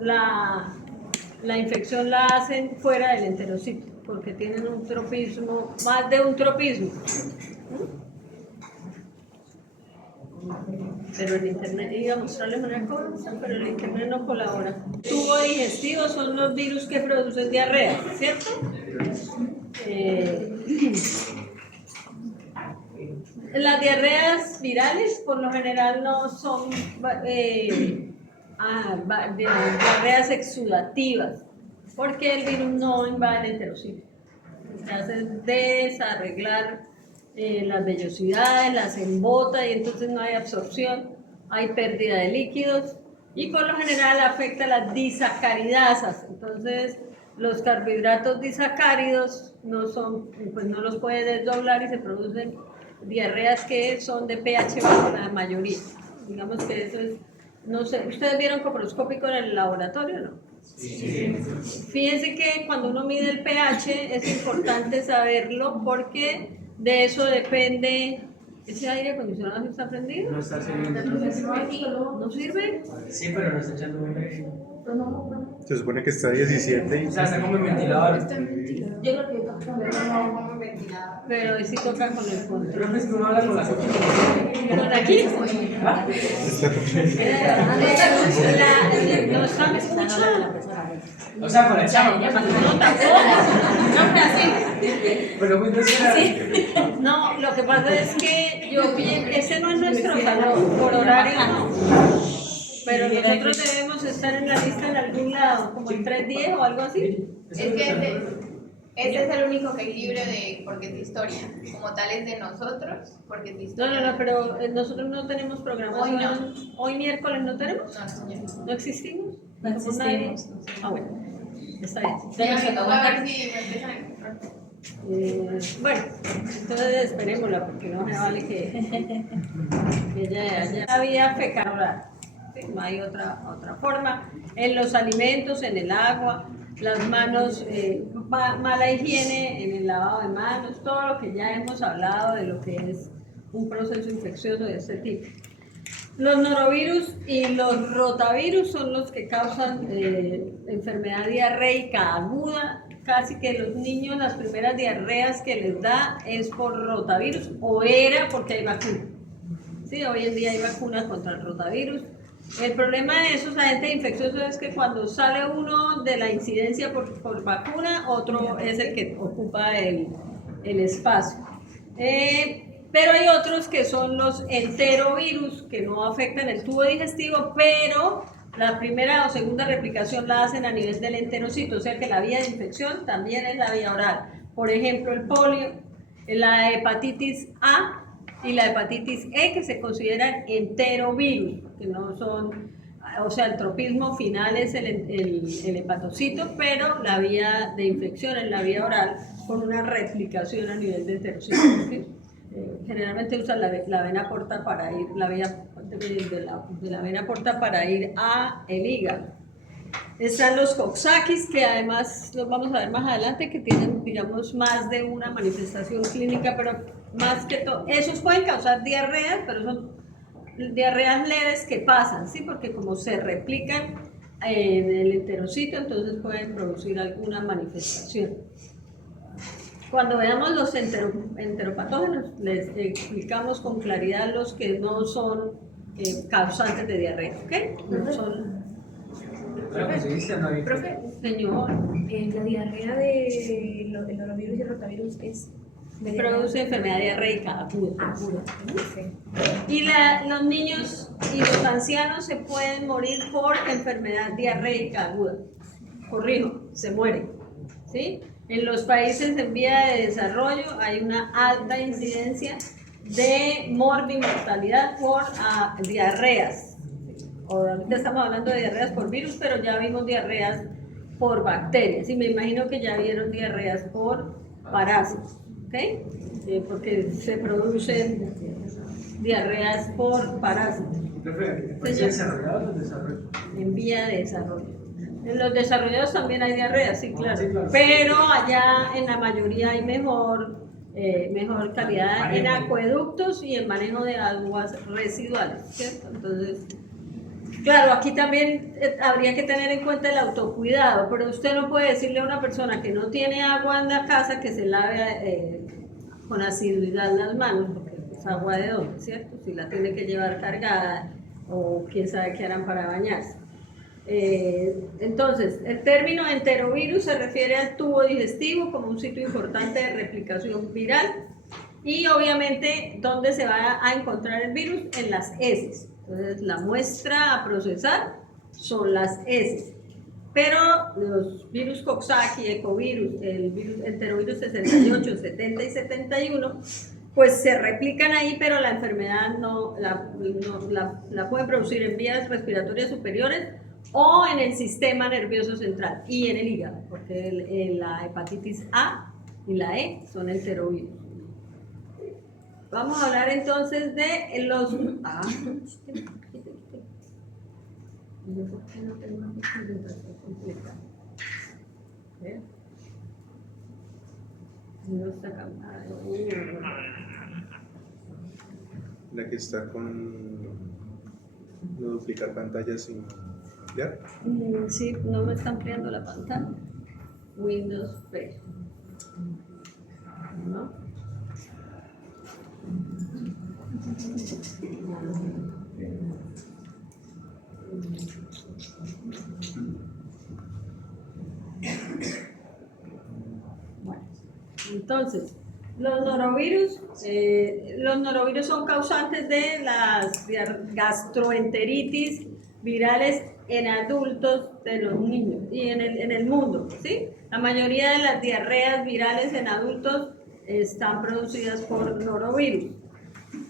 la infección la hacen fuera del enterocito, porque tienen un tropismo, más de un tropismo. Pero el internet, iba a mostrarles una cosa, pero el internet no colabora. Tubo digestivo son los virus que producen diarrea, ¿cierto? Las diarreas virales por lo general no son diarreas exudativas, porque el virus no invade el enterocito. Se hace desarreglar las vellosidades, las embota y entonces no hay absorción, hay pérdida de líquidos y por lo general afecta las disacaridasas. Entonces los carbohidratos disacáridos no los puede desdoblar y se producen diarreas que son de pH bajo la mayoría. Digamos que eso es, no sé, ¿ustedes vieron coproscópico en el laboratorio, no? Sí. Fíjense que cuando uno mide el pH es importante saberlo porque de eso depende. ¿Ese aire acondicionado no está prendido? No está sirviendo. ¿No sirve? Sí, pero no está echando un aire. Se supone que está 17 O sea, está como en ventilador. Está en ventilador. Yo creo que no como en ventilador. Pero sí toca con el control. Creo que es que uno habla con la copa. ¿Con aquí? ¿Ah? ¿No están escuchando? O sea, con la chama. No, tampoco. No fue así. Pero pues no sé. No, lo que pasa es que ese no es nuestro salón, por horario no. Pero nosotros debemos estar en la lista en algún lado, como en 3:10 o algo así. Es que este es el único que es libre de porque es historia. Como tal es de nosotros, porque es historia. No, pero nosotros no tenemos programación. Hoy no. Hoy miércoles no tenemos. No, señor. ¿No existimos? No existimos. Ah, bueno, está bien. Ya me toca ver si me empiezan a encontrar. Bueno, entonces esperémosla porque no me vale que ella había fecal oral. ¿Sí? No hay otra forma. En los alimentos, en el agua, las manos, mala higiene en el lavado de manos, todo lo que ya hemos hablado de lo que es un proceso infeccioso de este tipo. Los norovirus y los rotavirus son los que causan enfermedad diarreica aguda. Casi que los niños las primeras diarreas que les da es por rotavirus o era porque hay vacuna. Sí, hoy en día hay vacunas contra el rotavirus. El problema de esos agentes infecciosos es que cuando sale uno de la incidencia por vacuna, otro es el que ocupa el espacio. Pero hay otros que son los enterovirus que no afectan el tubo digestivo, pero la primera o segunda replicación la hacen a nivel del enterocito, o sea que la vía de infección también es la vía oral. Por ejemplo, el polio, la hepatitis A y la hepatitis E, que se consideran enterovirus, que no son, o sea, el tropismo final es el hepatocito, pero la vía de infección es la vía oral con una replicación a nivel del enterocito. ¿Sí? Generalmente usan la vena porta para ir, la vía de la vena porta para ir a el hígado. Están los Coxsackie, que además los vamos a ver más adelante, que tienen, digamos, más de una manifestación clínica, pero más que todo, esos pueden causar diarreas, pero son diarreas leves que pasan, ¿sí? Porque como se replican en el enterocito, entonces pueden producir alguna manifestación. Cuando veamos los enteropatógenos, les explicamos con claridad los que no son causantes de diarrea, ¿ok? No son... Profe, Señor, La diarrea del norovirus y el rotavirus es... produce enfermedad diarreica aguda. Y los niños y los ancianos se pueden morir por enfermedad diarreica aguda. Corrijo, se mueren, ¿sí? En los países en vía de desarrollo hay una alta incidencia de morbimortalidad por diarreas. Ahorita estamos hablando de diarreas por virus, pero ya vimos diarreas por bacterias. Y me imagino que ya vieron diarreas por parásitos, ¿ok? Porque se producen diarreas por parásitos. ¿Es desarrollado o desarrollo? En vía de desarrollo. En los desarrollados también hay diarrea, sí, claro. Sí, claro. Pero allá en la mayoría hay mejor calidad en acueductos y en manejo de aguas residuales, ¿cierto? Entonces, Claro, aquí también habría que tener en cuenta el autocuidado, pero usted no puede decirle a una persona que no tiene agua en la casa que se lave con asiduidad las manos, porque es agua de dónde, ¿cierto? Si la tiene que llevar cargada o quién sabe qué harán para bañarse. Entonces, el término enterovirus se refiere al tubo digestivo como un sitio importante de replicación viral y obviamente, ¿dónde se va a encontrar el virus? En las heces. Entonces, la muestra a procesar son las heces. Pero los virus Coxsackie, ecovirus, el virus enterovirus 68, 70 y 71, pues se replican ahí, pero la enfermedad no la pueden producir en vías respiratorias superiores o en el sistema nervioso central y en el hígado, porque la hepatitis A y la E son enterovirus. Vamos a hablar entonces de los... ¿Por qué no tengo una presentación completa? ¿Ver? No está cambiada. La que está con no duplicar pantalla sin ampliar. Sí, no me está ampliando la pantalla. Windows P. ¿No? Bueno, entonces, los norovirus son causantes de las gastroenteritis virales en adultos de los niños y en el mundo, ¿sí? La mayoría de las diarreas virales en adultos están producidas por norovirus.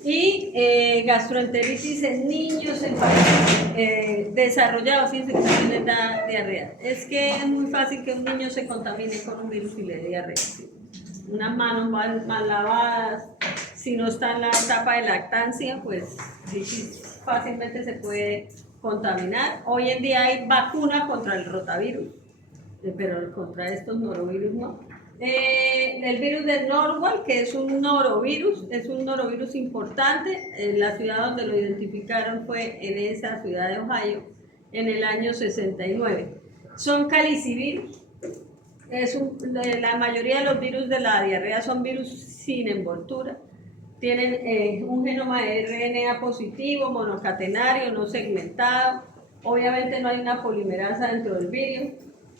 Y gastroenteritis en niños, en países desarrollados, fíjense que también les da diarrea. Es que es muy fácil que un niño se contamine con un virus y le dé diarrea. ¿Sí? Unas manos mal lavadas, si no está en la etapa de lactancia, pues fácilmente se puede contaminar. Hoy en día hay vacuna contra el rotavirus, pero contra estos norovirus no. El virus de Norwalk, que es un norovirus importante. La ciudad donde lo identificaron fue en esa ciudad de Ohio en el año 69. Son calicivirus. La mayoría de los virus de la diarrea son virus sin envoltura. Tienen un genoma de RNA positivo, monocatenario, no segmentado. Obviamente no hay una polimerasa dentro del virus.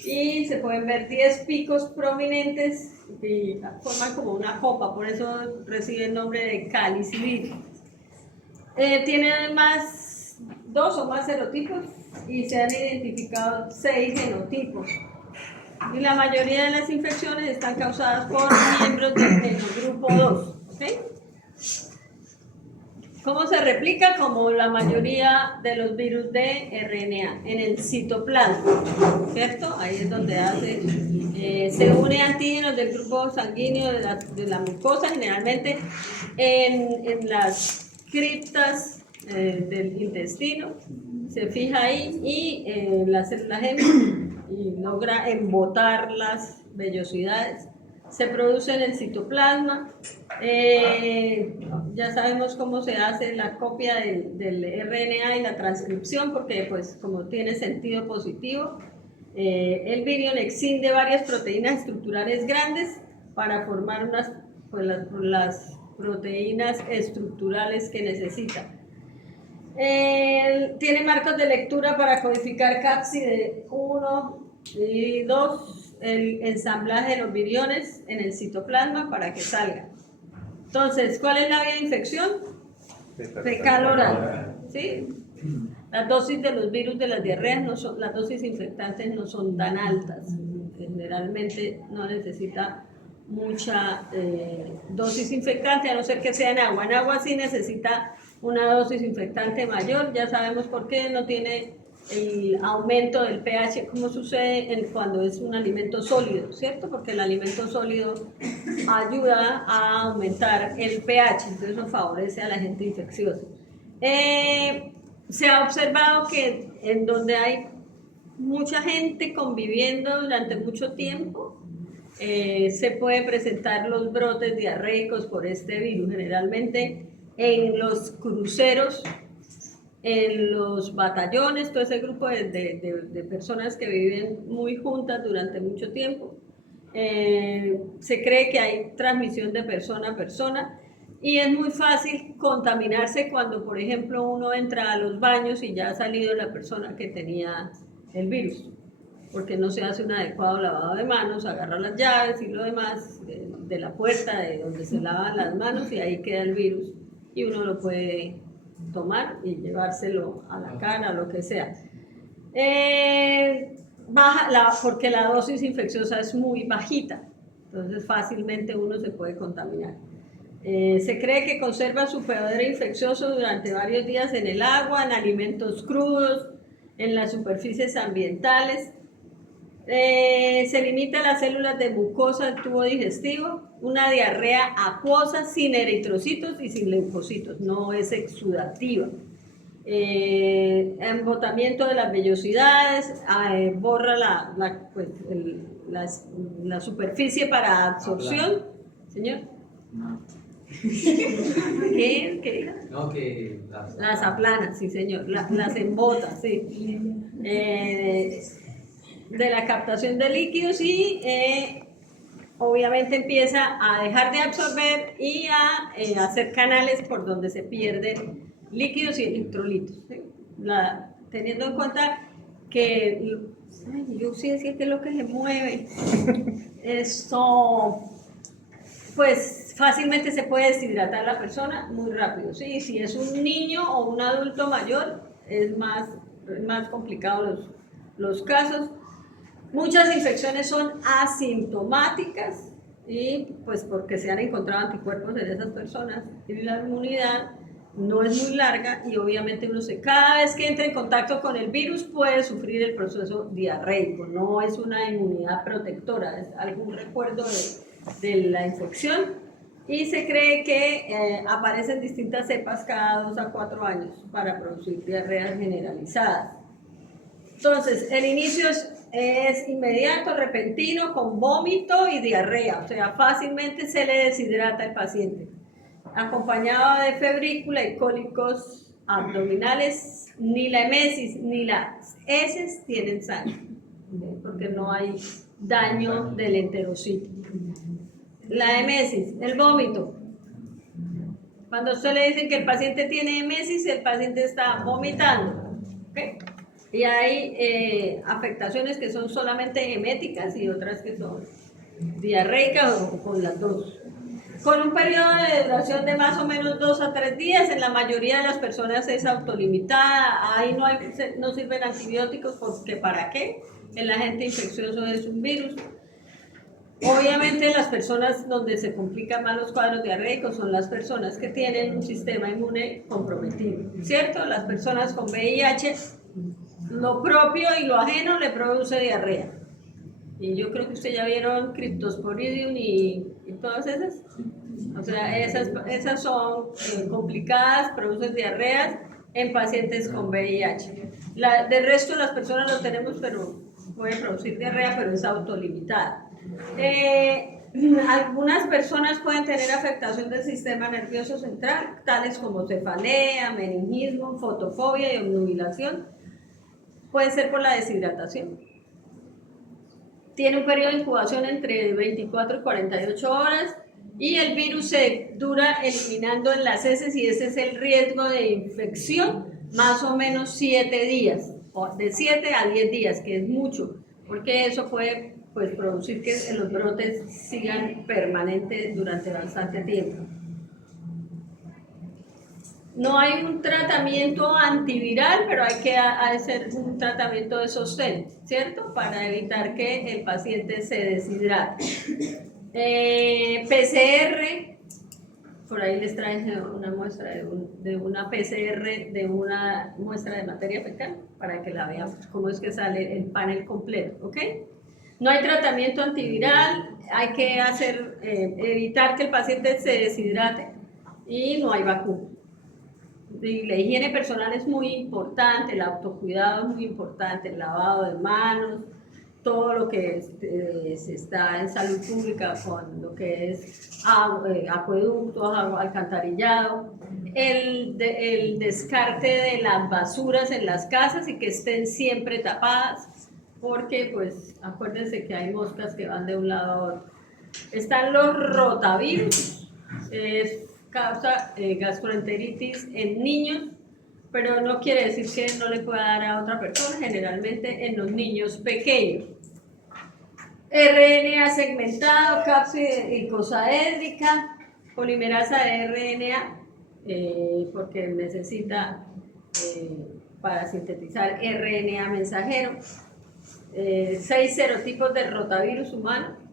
Y se pueden ver 10 picos prominentes y forman como una copa, por eso recibe el nombre de calicivirus. Tiene además 2 o más serotipos y se han identificado 6 genotipos. Y la mayoría de las infecciones están causadas por miembros del genogrupo 2. ¿Okay? ¿Cómo se replica? Como la mayoría de los virus de RNA, en el citoplasma, ¿cierto? Ahí es donde se une antígenos del grupo sanguíneo de la mucosa, generalmente en las criptas del intestino, se fija ahí y las células M y logra embotar las vellosidades. Se produce en el citoplasma. Ya sabemos cómo se hace la copia del RNA y la transcripción, porque pues como tiene sentido positivo, el virion exciende varias proteínas estructurales grandes para formar las proteínas estructurales que necesita. Tiene marcos de lectura para codificar cápside 1 y 2, el ensamblaje de los viriones en el citoplasma para que salga. Entonces, ¿cuál es la vía de infección? Fecal oral. ¿Sí? Las dosis de los virus de las diarreas, las dosis infectantes no son tan altas. Generalmente no necesita mucha dosis infectante, a no ser que sea en agua. En agua sí necesita una dosis infectante mayor. Ya sabemos por qué no tiene el aumento del pH, como sucede cuando es un alimento sólido, ¿cierto? Porque el alimento sólido ayuda a aumentar el pH, entonces eso favorece al agente infeccioso. Se ha observado que en donde hay mucha gente conviviendo durante mucho tiempo, se puede presentar los brotes diarreicos por este virus, generalmente en los cruceros en los batallones, todo ese grupo de personas que viven muy juntas durante mucho tiempo. Se cree que hay transmisión de persona a persona y es muy fácil contaminarse cuando, por ejemplo, uno entra a los baños y ya ha salido la persona que tenía el virus, porque no se hace un adecuado lavado de manos, agarra las llaves y lo demás de la puerta de donde se lavan las manos y ahí queda el virus y uno lo puede tomar y llevárselo a la cara, lo que sea. Porque la dosis infecciosa es muy bajita, entonces fácilmente uno se puede contaminar. Se cree que conserva su poder infeccioso durante varios días en el agua, en alimentos crudos, en las superficies ambientales. Se limita a las células de mucosa del tubo digestivo, una diarrea acuosa sin eritrocitos y sin leucocitos, no es exudativa. Embotamiento de las vellosidades, borra la superficie para absorción. Señor. No. ¿Qué? No, que las aplana, sí señor, las embota, sí. De la captación de líquidos y obviamente empieza a dejar de absorber y a hacer canales por donde se pierden líquidos y electrolitos, ¿sí? Teniendo en cuenta que yo sí decía que es lo que se mueve, esto pues fácilmente se puede deshidratar la persona muy rápido, ¿sí? Si es un niño o un adulto mayor es más complicado los casos. Muchas infecciones son asintomáticas y pues porque se han encontrado anticuerpos en esas personas y la inmunidad no es muy larga y obviamente cada vez que entra en contacto con el virus puede sufrir el proceso diarreico, no es una inmunidad protectora, es algún recuerdo de la infección y se cree que aparecen distintas cepas cada 2 a 4 años para producir diarreas generalizadas. Entonces, el inicio es inmediato, repentino, con vómito y diarrea, o sea, fácilmente se le deshidrata al paciente, acompañado de febrícula y cólicos abdominales. Ni la emesis ni las heces tienen sangre, porque no hay daño del enterocito. La emesis, el vómito. Cuando usted le dice que el paciente tiene emesis, el paciente está vomitando, ¿okay? Y hay afectaciones que son solamente eméticas y otras que son diarreicas o con las dos. Con un periodo de duración de más o menos 2 a 3 días, en la mayoría de las personas es autolimitada, ahí no sirven antibióticos porque ¿para qué? El agente infeccioso es un virus. Obviamente las personas donde se complican más los cuadros diarreicos son las personas que tienen un sistema inmune comprometido, ¿cierto? Las personas con VIH, lo propio y lo ajeno le produce diarrea. Y yo creo que ustedes ya vieron Cryptosporidium y todas esas. O sea, esas son complicadas, producen diarreas en pacientes con VIH. Del resto las personas lo tenemos, pero puede producir diarrea, pero es autolimitada. Algunas personas pueden tener afectación del sistema nervioso central, tales como cefalea, meningismo, fotofobia y obnubilación. Puede ser por la deshidratación. Tiene un periodo de incubación entre 24 y 48 horas y el virus se dura eliminando en las heces y ese es el riesgo de infección, más o menos 7 días, o de 7 a 10 días, que es mucho, porque eso puede pues, producir que los brotes sigan permanentes durante bastante tiempo. No hay un tratamiento antiviral, pero hay que hacer un tratamiento de sostén, ¿cierto? Para evitar que el paciente se deshidrate. PCR, por ahí les traje una muestra de una PCR de una muestra de materia fecal para que la vean cómo es que sale el panel completo, ¿ok? No hay tratamiento antiviral, hay que evitar que el paciente se deshidrate y no hay vacuna. Y la higiene personal es muy importante, el autocuidado es muy importante, el lavado de manos, todo lo que está en salud pública con lo que es acueductos, alcantarillado, el descarte de las basuras en las casas y que estén siempre tapadas, porque pues acuérdense que hay moscas que van de un lado a otro. Están los rotavirus, causa gastroenteritis en niños, pero no quiere decir que no le pueda dar a otra persona, generalmente en los niños pequeños. RNA segmentado, cápside icosaédrica, polimerasa de RNA, porque necesita para sintetizar RNA mensajero. 6 serotipos de rotavirus humano,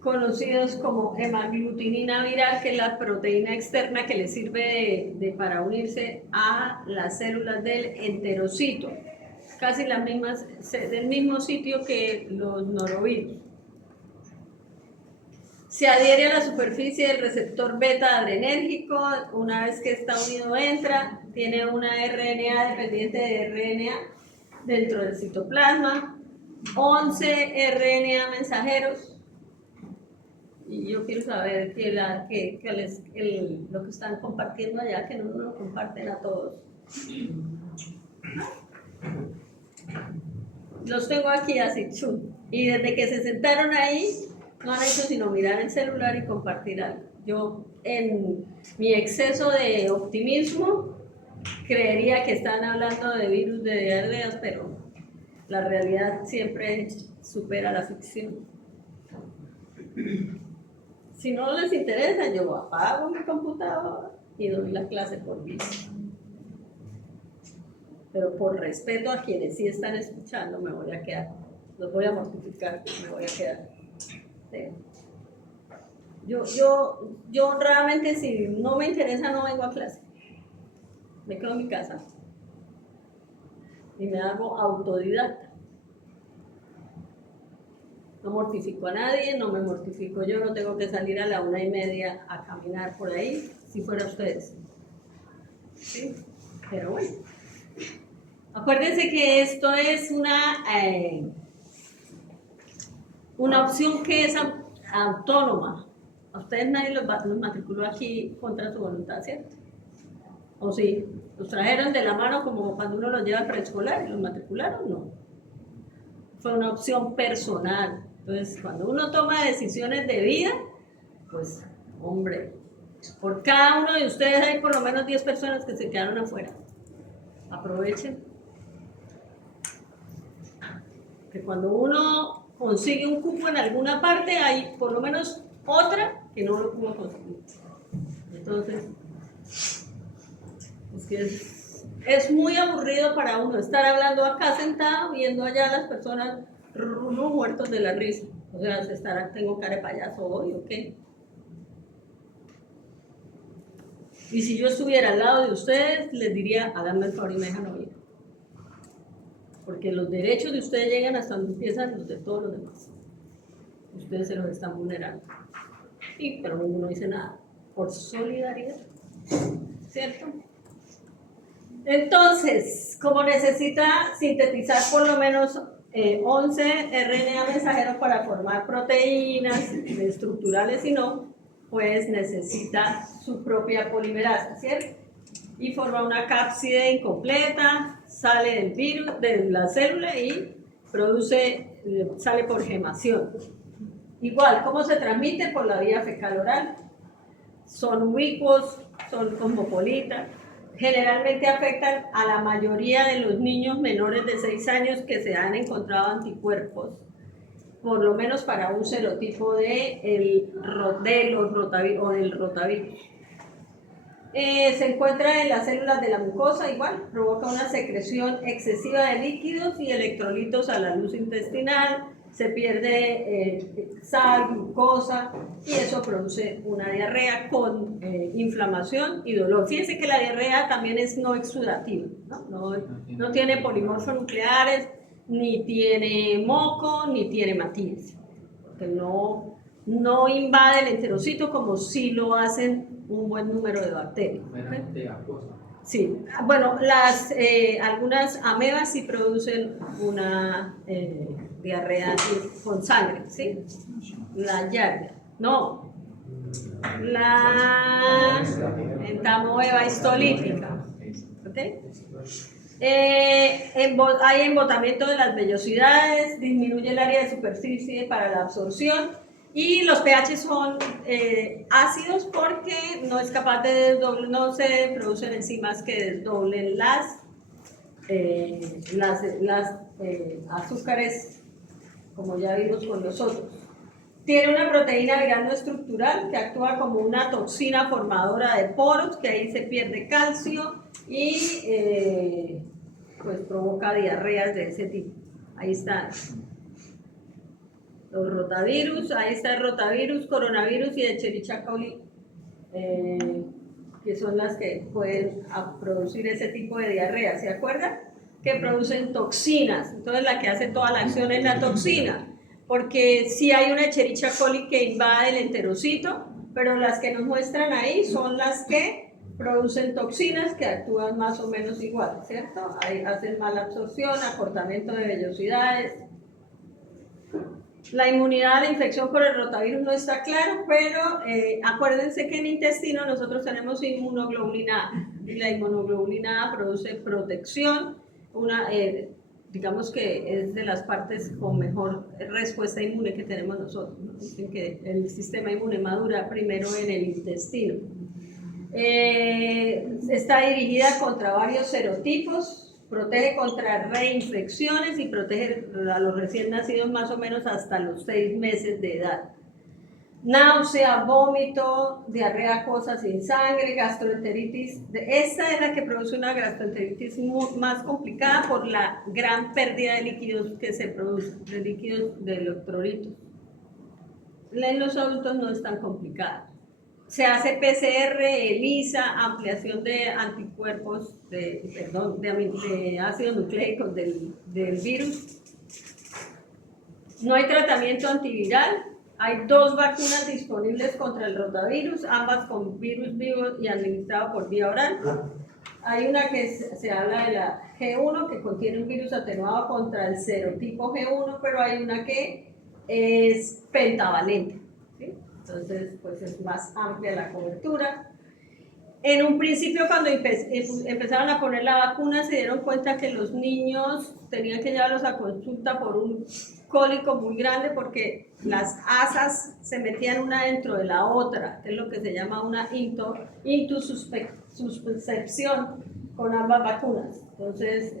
conocidos como hemaglutinina viral, que es la proteína externa que le sirve para unirse a las células del enterocito, casi las mismas, del mismo sitio que los norovirus. Se adhiere a la superficie del receptor beta adrenérgico, una vez que está unido entra, tiene una RNA dependiente de RNA dentro del citoplasma, 11 RNA mensajeros. Y yo quiero saber lo que están compartiendo allá, que no lo comparten a todos. Los tengo aquí así, chum. Y desde que se sentaron ahí, no han hecho sino mirar el celular y compartir algo. Yo, en mi exceso de optimismo, creería que están hablando de virus de diarreas, pero la realidad siempre supera la ficción. Si no les interesa, yo apago mi computadora y doy la clase por vídeo. Pero por respeto a quienes sí están escuchando, me voy a quedar. Los voy a mortificar, me voy a quedar. Sí. Yo realmente, si no me interesa, no vengo a clase. Me quedo en mi casa. Y me hago autodidacta. No mortifico a nadie, no me mortifico yo, no tengo que salir a la 1:30 a caminar por ahí, si fuera ustedes. ¿Sí? Pero bueno. Acuérdense que esto es una opción que es autónoma. A ustedes nadie los matriculó aquí contra su voluntad, ¿cierto? ¿O sí? ¿Los trajeron de la mano como cuando uno los lleva al preescolar y los matricularon? No. Fue una opción personal. Entonces, cuando uno toma decisiones de vida, pues, hombre, por cada uno de ustedes hay por lo menos 10 personas que se quedaron afuera. Aprovechen. Que cuando uno consigue un cupo en alguna parte, hay por lo menos otra que no lo pudo conseguir. Entonces, es que es muy aburrido para uno estar hablando acá sentado, viendo allá a las personas muertos de la risa. O sea, tengo cara de payaso hoy, ¿o qué? Y si yo estuviera al lado de ustedes, les diría, háganme el favor y me dejan oír. Porque los derechos de ustedes llegan hasta donde empiezan los de todos los demás. Ustedes se los están vulnerando. Pero ninguno dice nada. Por solidaridad. ¿Cierto? Entonces, como necesita sintetizar por lo menos 11 RNA mensajeros para formar proteínas estructurales y no, pues necesita su propia polimerasa, ¿cierto? Y forma una cápside incompleta, sale del virus, de la célula y sale por gemación. Igual, ¿cómo se transmite? Por la vía fecal oral. Son ubicuos, son cosmopolitas. Generalmente afectan a la mayoría de los niños menores de 6 años que se han encontrado anticuerpos, por lo menos para un serotipo del rotavirus. Se encuentra en las células de la mucosa, igual, provoca una secreción excesiva de líquidos y electrolitos a la luz intestinal, se pierde sal, glucosa, y eso produce una diarrea con inflamación y dolor. Fíjense que la diarrea también es no exudativa, no tiene polimorfos nucleares, ni tiene moco, ni tiene matías, porque no invade el enterocito como sí lo hacen un buen número de bacterias. Sí, bueno, algunas amebas sí producen una diarrea con sangre, ¿sí? La yardia, no, la entamoeba histolítica, ¿ok? Hay embotamiento de las vellosidades, disminuye el área de superficie para la absorción y los pH son ácidos porque no es capaz de desdoblar, no se producen enzimas que desdoblen las azúcares, como ya vimos con los otros. Tiene una proteína viral no estructural que actúa como una toxina formadora de poros, que ahí se pierde calcio y pues provoca diarreas de ese tipo. Ahí están los rotavirus, ahí está el rotavirus, coronavirus y Escherichia coli, que son las que pueden producir ese tipo de diarrea. ¿Se acuerdan? Que producen toxinas. Entonces la que hace toda la acción es la toxina. Porque sí hay una Escherichia coli que invade el enterocito, pero las que nos muestran ahí son las que producen toxinas que actúan más o menos igual, ¿cierto? Ahí hacen mala absorción, acortamiento de vellosidades. La inmunidad a la infección por el rotavirus no está claro, pero acuérdense que en intestino nosotros tenemos inmunoglobulina A, y la inmunoglobulina A produce protección, digamos que es de las partes con mejor respuesta inmune que tenemos nosotros, ¿no? Dicen que el sistema inmune madura primero en el intestino. Está dirigida contra varios serotipos, protege contra reinfecciones y protege a los recién nacidos más o menos hasta los 6 meses de edad. Náusea, vómito, diarrea acuosa sin sangre, gastroenteritis. Esta es la que produce una gastroenteritis más complicada por la gran pérdida de líquidos que se produce, de líquidos de electrolitos. En los adultos no es tan complicada. Se hace PCR, ELISA, ampliación de anticuerpos, de ácidos nucleicos del virus. No hay tratamiento antiviral. Hay 2 vacunas disponibles contra el rotavirus, ambas con virus vivo y administrado por vía oral. Hay una que se habla de la G1, que contiene un virus atenuado contra el serotipo G1, pero hay una que es pentavalente, ¿sí? Entonces, pues es más amplia la cobertura. En un principio, cuando empezaron a poner la vacuna, se dieron cuenta que los niños tenían que llevarlos a consulta por un cólico muy grande porque las asas se metían una dentro de la otra, que es lo que se llama una intussuscepción con ambas vacunas. Entonces,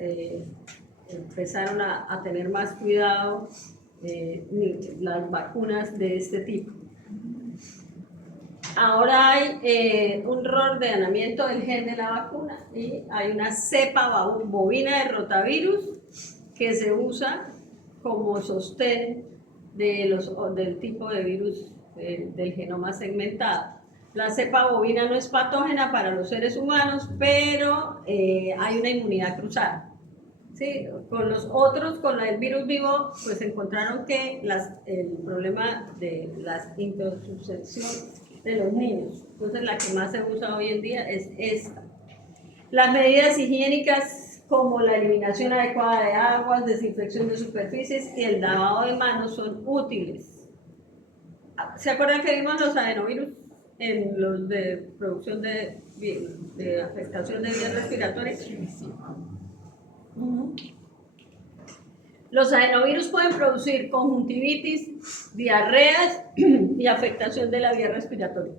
empezaron a tener más cuidado las vacunas de este tipo. Ahora hay un reordenamiento del gen de la vacuna y hay una cepa bovina de rotavirus que se usa como sostén del tipo de virus del genoma segmentado. La cepa bovina no es patógena para los seres humanos, pero hay una inmunidad cruzada. Sí, con los otros, con el virus vivo, pues encontraron que el problema de las intussuscepción de los niños. Entonces la que más se usa hoy en día es esta. Las medidas higiénicas como la eliminación adecuada de aguas, desinfección de superficies y el lavado de manos son útiles. ¿Se acuerdan que vimos los adenovirus en los de producción de afectación de vías respiratorias? Los adenovirus pueden producir conjuntivitis, diarreas y afectación de la vía respiratoria.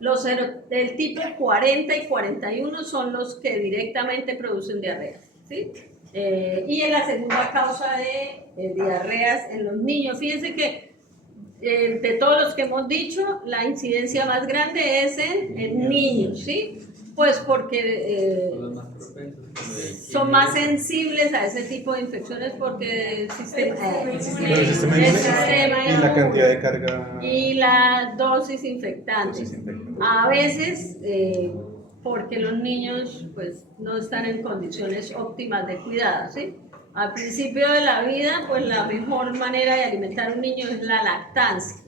Los del tipo 40 y 41 son los que directamente producen diarreas, ¿sí? Y en la segunda causa de diarreas en los niños, fíjense que de todos los que hemos dicho, la incidencia más grande es en niños, ¿sí? Pues porque son más sensibles a ese tipo de infecciones porque el sistema inmune y la cantidad de carga y la dosis infectante. A veces porque los niños pues no están en condiciones óptimas de cuidado, ¿sí? Al principio de la vida, pues la mejor manera de alimentar a un niño es la lactancia,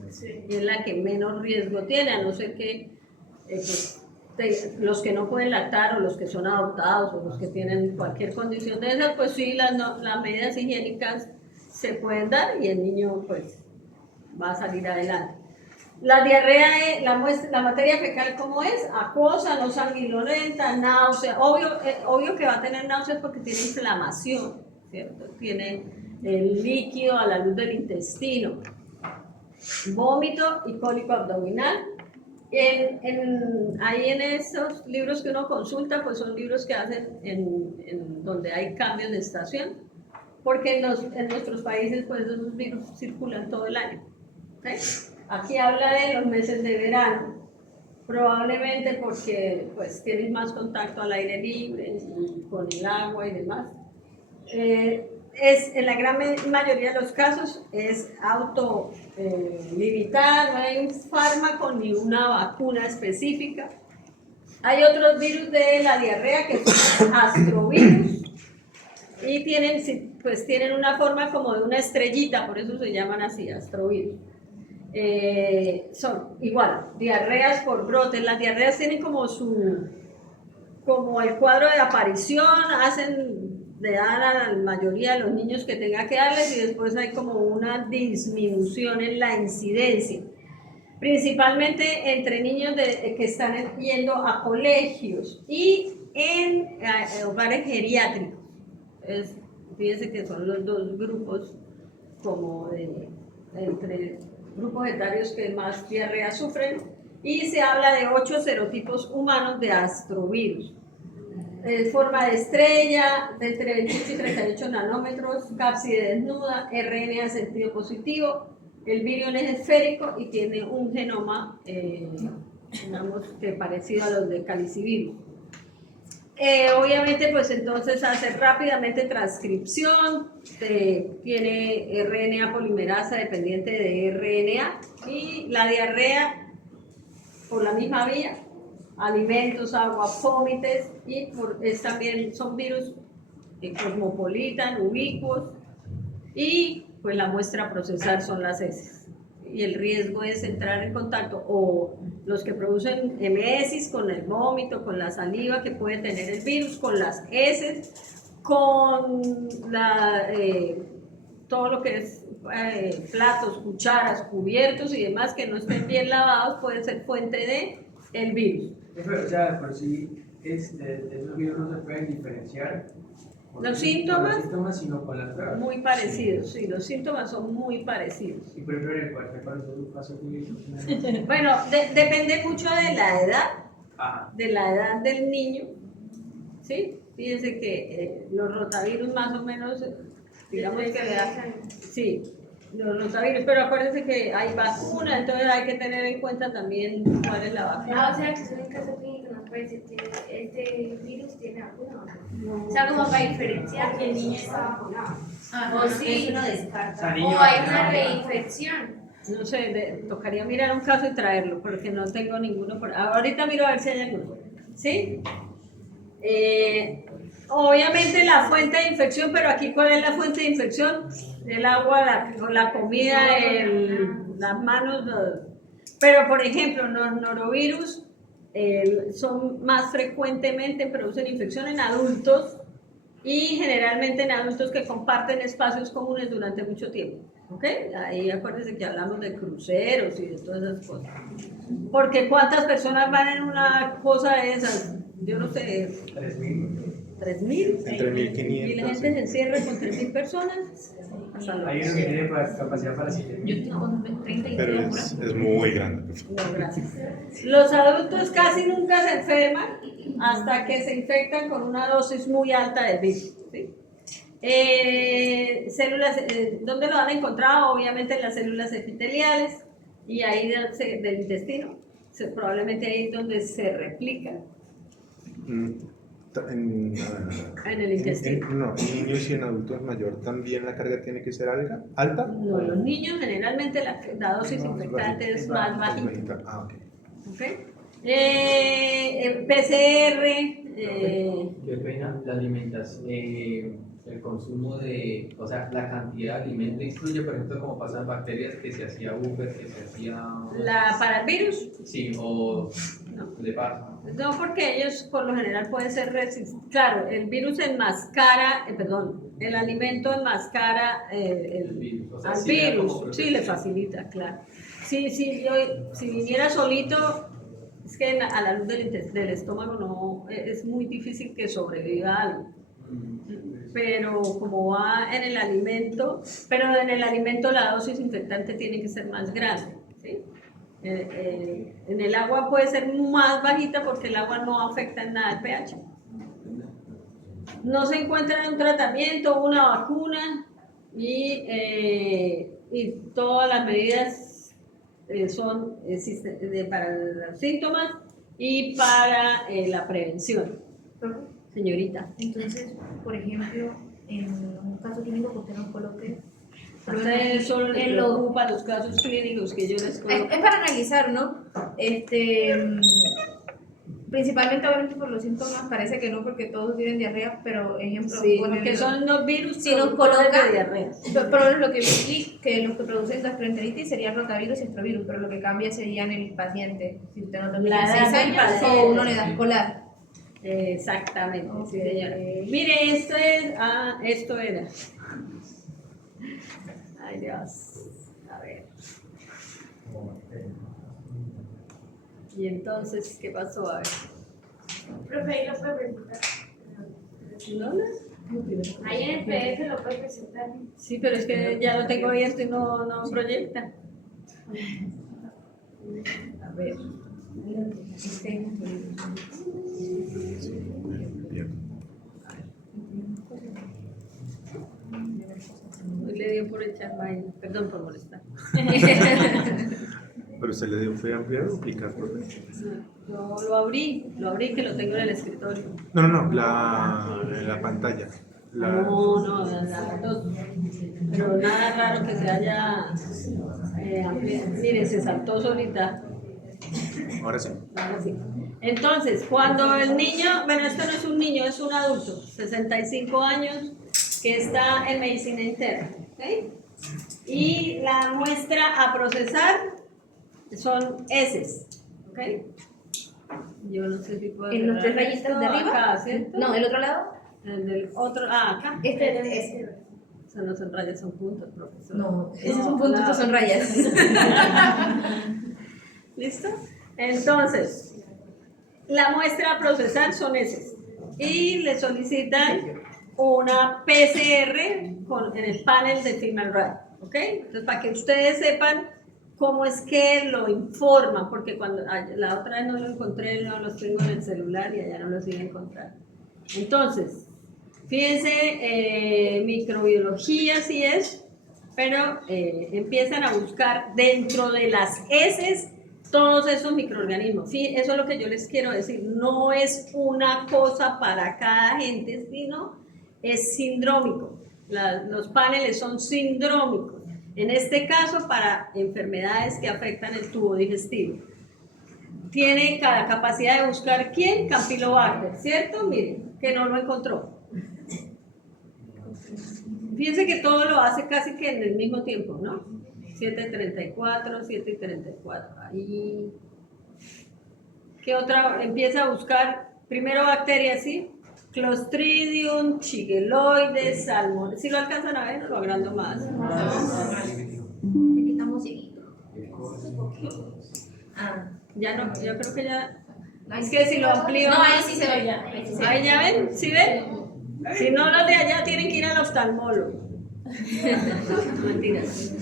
y es la que menos riesgo tiene, a no ser que pues, los que no pueden lactar o los que son adoptados o los que tienen cualquier condición de esas, pues sí, las medidas higiénicas se pueden dar y el niño pues va a salir adelante. La diarrea, la materia fecal, ¿cómo es? Acuosa, no sanguinolenta, náusea. Obvio que va a tener náuseas porque tiene inflamación, ¿cierto? Tiene el líquido a la luz del intestino. Vómito y cólico abdominal. Ahí en esos libros que uno consulta, pues son libros que hacen en donde hay cambios de estación, porque en nuestros países pues esos virus circulan todo el año. ¿Sí? Aquí habla de los meses de verano, probablemente porque pues tienen más contacto al aire libre y con el agua y demás. En la gran mayoría de los casos es autolimitar, no hay un fármaco ni una vacuna específica. Hay otros virus de la diarrea que son astrovirus y tienen una forma como de una estrellita, por eso se llaman así, astrovirus. Son igual, diarreas por brotes. Las diarreas tienen como el cuadro de aparición, le dan a la mayoría de los niños que tenga que darles y después hay como una disminución en la incidencia, principalmente entre niños que están yendo a colegios y en hogares geriátricos. Fíjense que son los dos grupos como entre grupos etarios que más diarrea sufren, y se habla de 8 serotipos humanos de astrovirus. Forma de estrella, de entre 28 y 38 nanómetros, cápside desnuda, RNA sentido positivo, el virión es esférico y tiene un genoma, digamos que parecido a los de calicivirus. Obviamente, pues entonces hace rápidamente transcripción, tiene RNA polimerasa dependiente de RNA y la diarrea por la misma vía, alimentos, agua, vómites y también son virus cosmopolitan, ubicuos y pues la muestra a procesar son las heces. Y el riesgo es entrar en contacto o los que producen hemesis con el vómito, con la saliva que puede tener el virus, con las heces, con todo lo que es platos, cucharas, cubiertos y demás que no estén bien lavados puede ser fuente de el virus. O sea, por si esos virus no se pueden diferenciar. Los síntomas, sino con las pruebas. muy parecidos, sí, los síntomas son muy parecidos. Y por ejemplo, en el cuarto paso Bueno, depende mucho de la edad, de la edad del niño, ¿sí? Fíjense que los rotavirus más o menos, digamos que le dan, sí, los rotavirus, pero acuérdense que hay vacuna, entonces hay que tener en cuenta también cuál es la vacuna. O sea, que son en caso clínico, no puede decir que este virus tiene vacuna o no. O sea, como para diferenciar que el niño está vacunado. O sí, uno descarta. O hay una reinfección. No sé, tocaría mirar un caso y traerlo, porque no tengo ninguno por ahorita. Miro a ver si hay alguno, ¿sí? Obviamente la fuente de infección, pero aquí ¿cuál es la fuente de infección? El agua, la comida, las manos, pero por ejemplo los norovirus son más frecuentemente, producen infección en adultos y generalmente en adultos que comparten espacios comunes durante mucho tiempo. ¿Ok? Ahí acuérdense que hablamos de cruceros y de todas esas cosas. Porque ¿cuántas personas van en una cosa de esas? Yo no sé. 3.000. ¿3.000? Entre 1.500. ¿Y la gente se encierra con 3.000 personas? Hay uno que tiene capacidad para 7.000. Yo estoy con 30 y Pero es muy grande. No, gracias. Los adultos casi nunca se enferman hasta que se infectan con una dosis muy alta del virus. ¿Sí? Células, ¿dónde lo han encontrado? Obviamente en las células epiteliales y ahí del intestino, probablemente ahí es donde se replican. En el intestino. No, en niños y en adultos mayor también la carga tiene que ser alta. No, los niños generalmente la dosis infectante es más bajita. Ah, ok. ¿Okay? PCR. Qué pena, la alimentación, el consumo o sea, la cantidad de alimento incluye, por ejemplo, como pasan bacterias que se hacía Uber, que se hacía... ¿Para el virus? Sí, o No. le pasa. No, porque ellos por lo general pueden ser resistentes. Claro, el virus enmascara, el alimento enmascara el virus, o sea, al sí le da como virus, sí, le protección. facilita, claro. Sí, si viniera solito, es que a la luz del estómago no, es muy difícil que sobreviva algo. Pero como va en el alimento, pero en el alimento la dosis infectante tiene que ser más grande, ¿sí? En el agua puede ser más bajita porque el agua no afecta en nada el pH. No se encuentra un tratamiento, una vacuna y todas las medidas son para los síntomas y para la prevención. Señorita. Entonces, por ejemplo, en un caso clínico que usted nos coloque, Ustedes solo les en lo- preocupa los casos clínicos que yo les coloco. es para analizar, ¿no? Principalmente, obviamente, por los síntomas, parece que no, porque todos tienen diarrea, pero ejemplo, Sí, por porque ejemplo, son los virus si nos productores coloca- de diarrea. pero lo que vi aquí, que los que producen gastroenteritis serían rotavirus y estrovirus, pero lo que cambia sería en el paciente. Si usted no tiene La edad 6 del años paciente. o uno le da escolar. Exactamente, sí, Ok. señora. Mire, esto era. Ay, Dios. A ver. Y entonces, ¿qué pasó? A ver. Profe, ahí lo puede presentar. ¿No? Ahí en el PDF lo puede presentar. Sí, pero es que ya lo tengo abierto y no proyecta. A ver. Hoy le dio por echar maíz. Perdón por molestar. Pero usted le dio fue ampliar o duplicar, profe. Yo lo abrí que lo tengo en el escritorio. No, la pantalla. No, las dos. Pero nada raro que se haya ampliado. Mire, se saltó solita. Ahora sí. Ahora sí. Entonces, cuando el niño, bueno, esto no es un niño, es un adulto, 65 años, que está en medicina interna, ¿ok? Y la muestra a procesar son heces, ¿ok? Yo no sé si puedo ¿En los tres cerrar rayitas esto de arriba? acá, ¿cierto? No, ¿el otro lado? El del otro, acá. Este. Eso no son rayas, son puntos, profesor. No, ese es un punto, estos son rayas. ¿Listo? Entonces, la muestra a procesar son heces y le solicitan una PCR en el panel de Female Rad, ¿ok? Entonces, para que ustedes sepan cómo es que lo informan, porque cuando la otra vez no lo encontré, no los tengo en el celular y allá no los iba a encontrar. Entonces, fíjense, microbiología sí es, pero empiezan a buscar dentro de las heces todos esos microorganismos. Sí, eso es lo que yo les quiero decir. No es una cosa para cada gente, sino es sindrómico. Los paneles son sindrómicos. En este caso, para enfermedades que afectan el tubo digestivo. Tiene cada capacidad de buscar quién, Campylobacter, ¿cierto? Miren, que no lo encontró. Fíjense que todo lo hace casi que en el mismo tiempo, ¿no? 7:34, 7:34. Ahí. ¿Qué otra? Empieza a buscar primero bacterias, ¿sí? Clostridium, Shigelloides, Salmonella. ¿Sí lo alcanzan a ver? Lo agrando más. Aquí estamos cieguitos. Ya no, yo creo que ya. Es que si lo amplío. No, ahí sí se ve. Ahí ya ven, ¿sí ven? Si no, los de allá tienen que ir al oftalmólogo. Mentiras.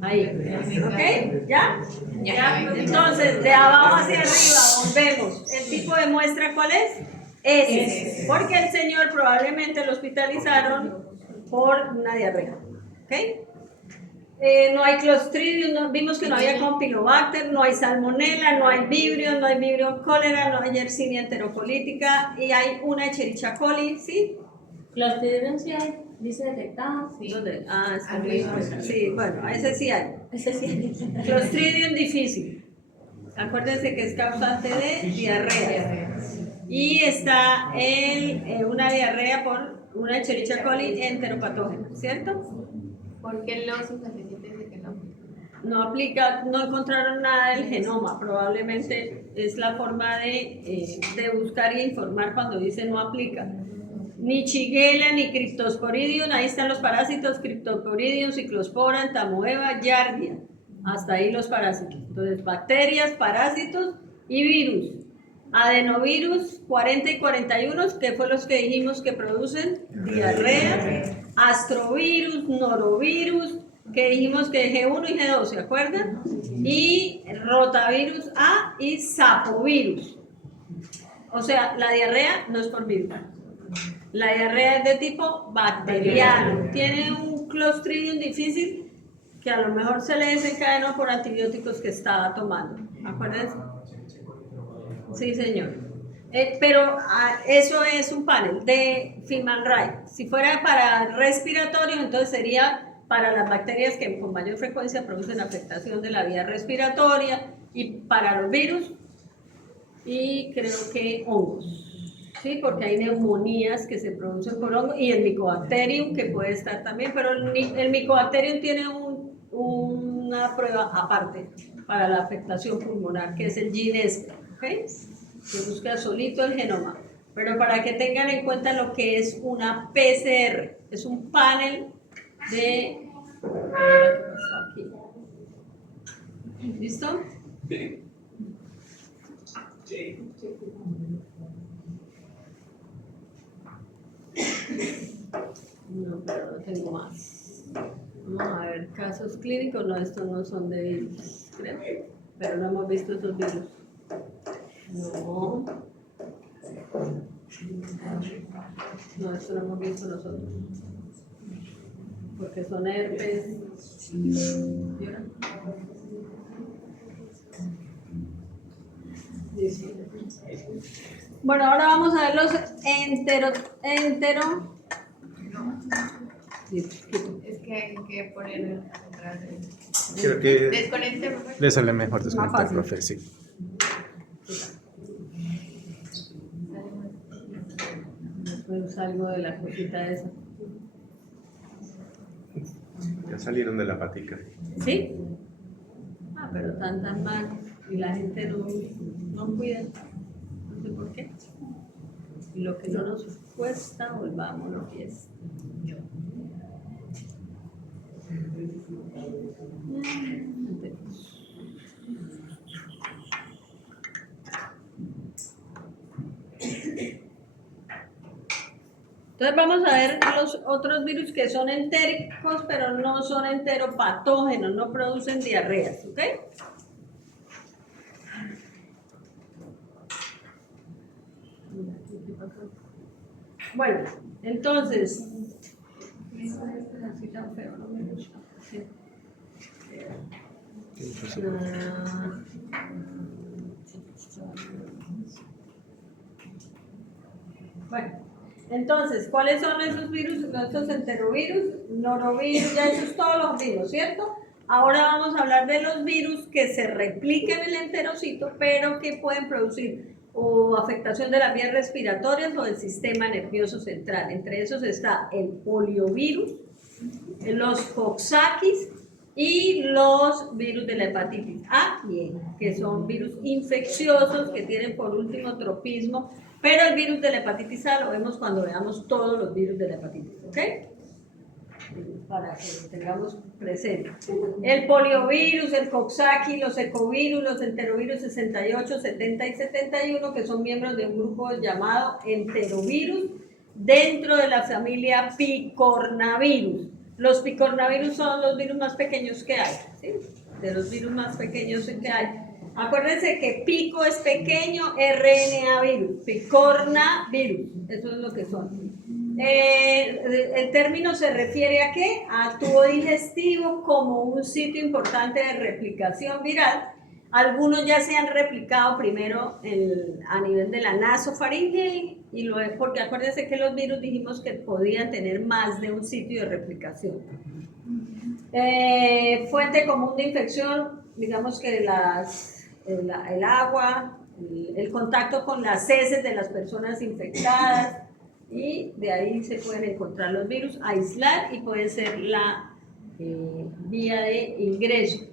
Ahí, ¿ok? ¿Ya? Entonces, de abajo hacia arriba, volvemos. ¿El tipo de muestra cuál es? Ese. Porque el señor probablemente lo hospitalizaron por una diarrea, ¿ok? No hay Clostridium, vimos que no había Campylobacter, no hay Salmonella, no hay Vibrio, no hay Vibrio cólera, no hay Yersinia enterocolítica y hay una Escherichia coli, ¿sí? Clostridium sí hay, dice detectado. ¿Dónde? Ah, está Arriba. bien. Sí, bueno, ese sí hay. Ese sí hay. Clostridium difícil. Acuérdense que es causante de diarrea. Y está una diarrea por una Escherichia coli enteropatógena, ¿cierto? ¿Por qué los infantilicientes dicen que no? no aplica, no encontraron nada del genoma, probablemente es la forma de buscar y informar cuando dice no aplica. Ni Shigella, ni Cryptosporidium, ahí están los parásitos, Cryptosporidium, Ciclospora, Entamoeba, Giardia, hasta ahí los parásitos. Entonces, bacterias, parásitos y virus. Adenovirus 40 y 41, que fue los que dijimos que producen diarrea. Astrovirus, norovirus, que dijimos que G1 y G2, ¿se acuerdan? Y rotavirus A y sapovirus. O sea, la diarrea no es por virus. La diarrea es de tipo bacteriano. Tiene un Clostridium difficile que a lo mejor se le desencadenó por antibióticos que estaba tomando. ¿Acuérdense? Sí, señor. Pero eso es un panel de FemalRight. Si fuera para respiratorio, entonces sería para las bacterias que con mayor frecuencia producen afectación de la vía respiratoria, y para los virus y creo que hongos. Sí, porque hay neumonías que se producen por hongos y el Mycobacterium que puede estar también, pero el Mycobacterium tiene una prueba aparte para la afectación pulmonar, que es el GeneSpe, ¿ok? Que busca solito el genoma. Pero para que tengan en cuenta lo que es una PCR, es un panel de... Aquí. ¿Listo? No, pero no tengo más. Vamos a ver, casos clínicos, no, estos no son de virus, creo, pero no hemos visto estos virus. No. No, esto no hemos visto nosotros. Porque son herpes. Bueno, ahora vamos a ver los Es que hay que poner atrás. Creo que Desconecte. le sale mejor desconectar, fácil. profe, sí. Después salgo de la cosita esa. Ya salieron de la patica. ¿Sí? Ah, pero tan mal. Y la gente no cuida. No sé por qué. Y lo que no nos cuesta, volvámonos fiesta. Entonces vamos a ver los otros virus que son entéricos, pero no son enteropatógenos, no producen diarreas, ¿ok? Bueno, entonces... Así tan feo, no me gusta. Sí. Bueno, entonces, ¿cuáles son esos virus? Estos enterovirus, norovirus, ya esos todos los virus, ¿cierto? Ahora vamos a hablar de los virus que se replican en el enterocito, pero que pueden producir o afectación de las vías respiratorias o del sistema nervioso central. Entre esos está el poliovirus, los Coxsackie y los virus de la hepatitis A y E, que son virus infecciosos que tienen por último tropismo, pero el virus de la hepatitis A lo vemos cuando veamos todos los virus de la hepatitis, ¿ok? Para que lo tengamos presente. El poliovirus, el Coxsackie, los ecovirus, los enterovirus 68, 70 y 71, que son miembros de un grupo llamado enterovirus dentro de la familia picornavirus. Los picornavirus son los virus más pequeños que hay, ¿sí? De los virus más pequeños que hay. Acuérdense que pico es pequeño, RNA virus, picornavirus, eso es lo que son. El término se refiere a ¿qué? A tubo digestivo como un sitio importante de replicación viral. Algunos ya se han replicado primero a nivel de la nasofaringe y luego, porque acuérdense que los virus dijimos que podían tener más de un sitio de replicación. Fuente común de infección, digamos que el agua, el contacto con las heces de las personas infectadas, y de ahí se pueden encontrar los virus, aislar y puede ser la vía de ingreso.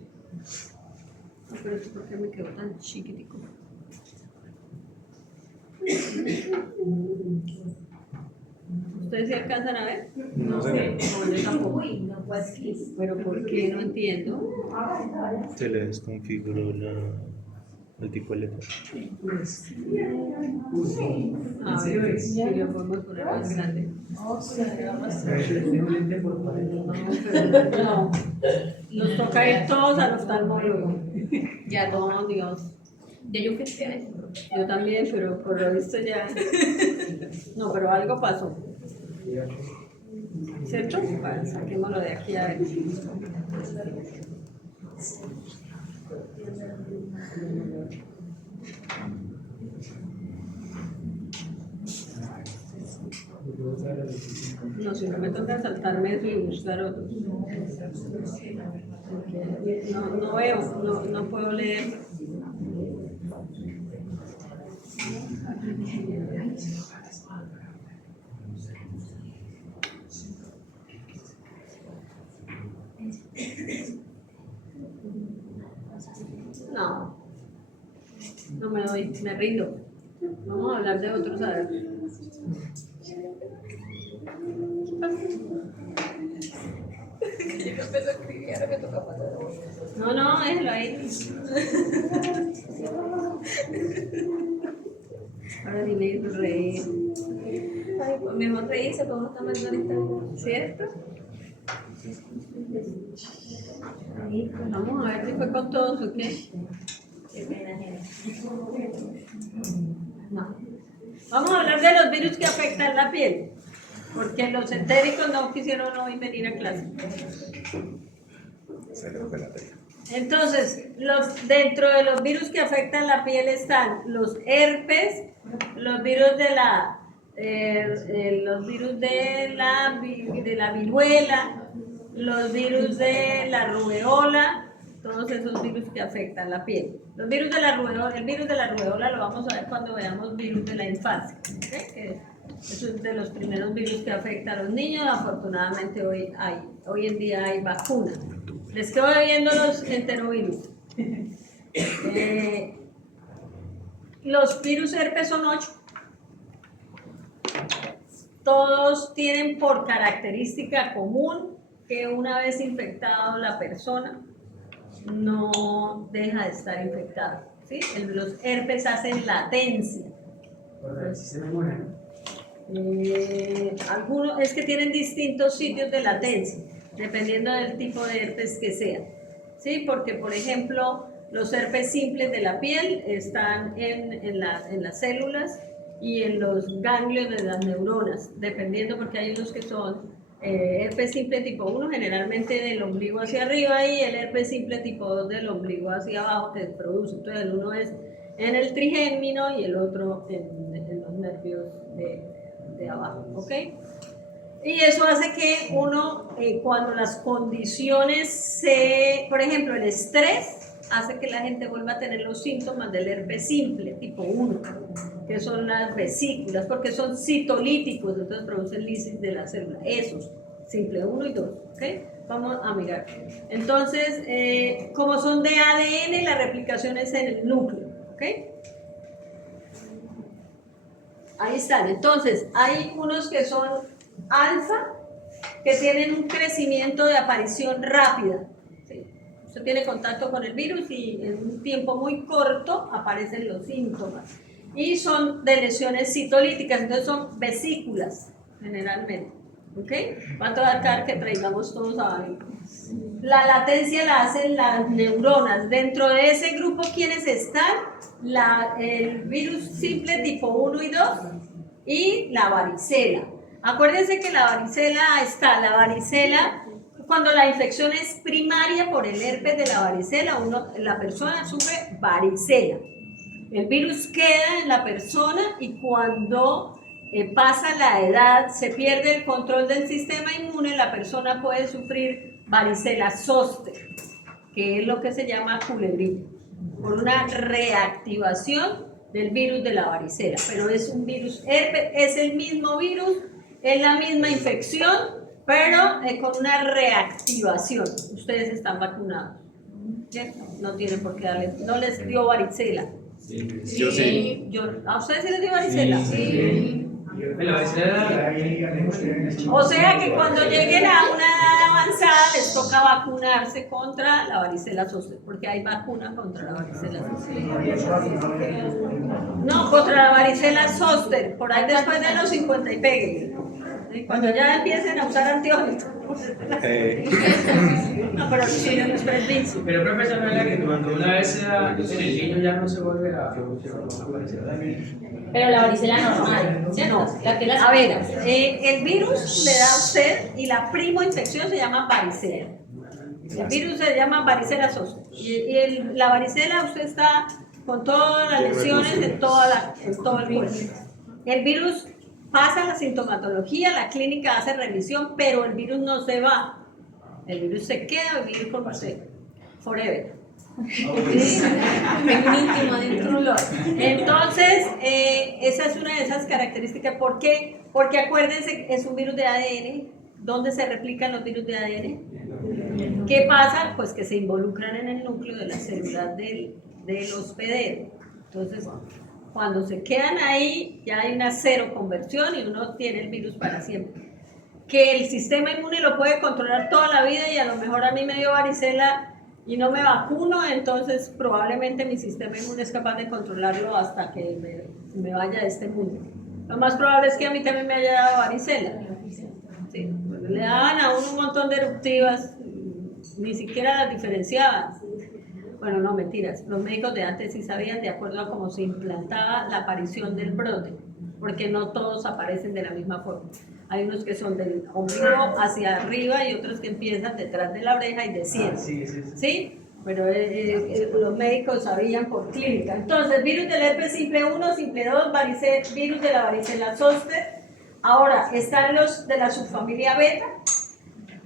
No, pero esto por qué me quedó tan chiquitico. ¿Ustedes se alcanzan a ver? No sé. No, yo tampoco. Uy, no, pues sí. ¿Pero por qué? No entiendo. Se le desconfiguró el tipo de letra. A ver, si lo podemos poner más grande. Tengo un lente por No, nos toca ir todos al oftalmólogo. Ya, no, Dios. Ya yo fui a eso. Yo también, pero por lo visto ya. No, pero algo pasó. ¿Cierto? Vale, saquémoslo de aquí a ver. No, si no me toca saltarme eso y buscar otros. Porque no veo, no puedo leer. No me doy, me rindo. Vamos a hablar de otros, a ver. Yo empiezo a escribir, ahora me toca pasar. No, déjalo ahí. Ahora dime reír. Ay, pues mejor reírse, porque uno está mal en esta vida. ¿Cierto? Vamos a ver si fue con todos o qué. Qué pena, gente. No. Vamos a hablar de los virus que afectan la piel. Porque los entéricos no quisieron hoy venir a clase. Se le fue la tela. Entonces, dentro de los virus que afectan la piel están los herpes, los virus de la viruela, los virus de la rubeola, todos esos virus que afectan la piel. Los virus de la rubeola, el virus de la rubeola lo vamos a ver cuando veamos virus de la infancia. ¿Okay? Que es uno de los primeros virus que afecta a los niños. Afortunadamente hoy en día hay vacuna. Les quedo viendo los enterovirus. Los virus herpes son 8. Todos tienen por característica común que una vez infectado la persona no deja de estar infectada. ¿Sí? Los herpes hacen latencia. Si se me muere, ¿no? Algunos es que tienen distintos sitios de latencia, dependiendo del tipo de herpes que sea. ¿Sí? Porque, por ejemplo, los herpes simples de la piel están en las células y en los ganglios de las neuronas, dependiendo, porque hay unos que son herpes simple tipo 1, generalmente del ombligo hacia arriba, y el herpes simple tipo 2 del ombligo hacia abajo que se produce. Entonces, el uno es en el trigémino y el otro en los nervios de abajo, ¿ok? Y eso hace que uno, cuando las condiciones por ejemplo, el estrés hace que la gente vuelva a tener los síntomas del herpes simple tipo 1, que son las vesículas, porque son citolíticos, entonces producen lisis de la célula, esos, simple 1 y 2, ¿ok? Vamos a mirar. Entonces, como son de ADN, la replicación es en el núcleo, ¿ok? Ahí están. Entonces, hay unos que son alfa, que tienen un crecimiento de aparición rápida. ¿Sí? Usted tiene contacto con el virus y en un tiempo muy corto aparecen los síntomas. Y son de lesiones citolíticas, entonces son vesículas, generalmente. ¿Ok? Va a tratar que traigamos todos a ver. La latencia la hacen las neuronas. Dentro de ese grupo, ¿quiénes están? El virus simple tipo 1 y 2 y la varicela. Acuérdense que la varicela, cuando la infección es primaria por el herpes de la varicela, la persona sufre varicela. El virus queda en la persona y cuando pasa la edad, se pierde el control del sistema inmune, la persona puede sufrir varicela zóster, que es lo que se llama culebrilla, por una reactivación del virus de la varicela. Pero es un virus herpes, es el mismo virus, es la misma infección, pero con una reactivación. Ustedes están vacunados. ¿Cierto? No tiene por qué darle, no les dio varicela. Yo sí. ¿A ustedes sí les dio varicela? Sí. La varicela, O sea que cuando lleguen a una edad avanzada les toca vacunarse contra la varicela zoster, porque hay vacuna contra la varicela zoster. No, contra la varicela zoster, por ahí después de los 50 y pegue. Cuando ya empiecen a usar antibióticos. No, pero sí, no es prevención. pero profesor, no era que cuando una vez se da en el niño ya no se vuelve a aparecer también. Pero la varicela normal, ¿cierto? La que A ver, el virus le da a usted y la primo infección se llama varicela. El virus se llama varicela zoster. La varicela usted está con todas las lesiones en todo el cuerpo. El virus pasa la sintomatología, la clínica hace revisión, pero el virus no se va. El virus se queda a vivir con usted. Forever. Entonces, esa es una de esas características. ¿Por qué? Porque acuérdense, es un virus de ADN. ¿Dónde se replican los virus de ADN? ¿Qué pasa? Pues que se involucran en el núcleo de las células del hospedero. Entonces, cuando se quedan ahí, ya hay una cero conversión y uno tiene el virus para siempre. Que el sistema inmune lo puede controlar toda la vida y a lo mejor a mí me dio varicela y no me vacuno, entonces probablemente mi sistema inmune es capaz de controlarlo hasta que me vaya de este mundo. Lo más probable es que a mí también me haya dado varicela. Sí, bueno, le daban a uno un montón de eruptivas, ni siquiera las diferenciaban. Bueno, no, mentiras. Los médicos de antes sí sabían de acuerdo a cómo se implantaba la aparición del brote, porque no todos aparecen de la misma forma. Hay unos que son del ombligo hacia arriba y otros que empiezan detrás de la oreja y descienden. ¿Sí? Pero los médicos sabían por clínica. Entonces, virus del herpes simple 1, simple 2, virus de la varicela zoster. Ahora, están los de la subfamilia beta,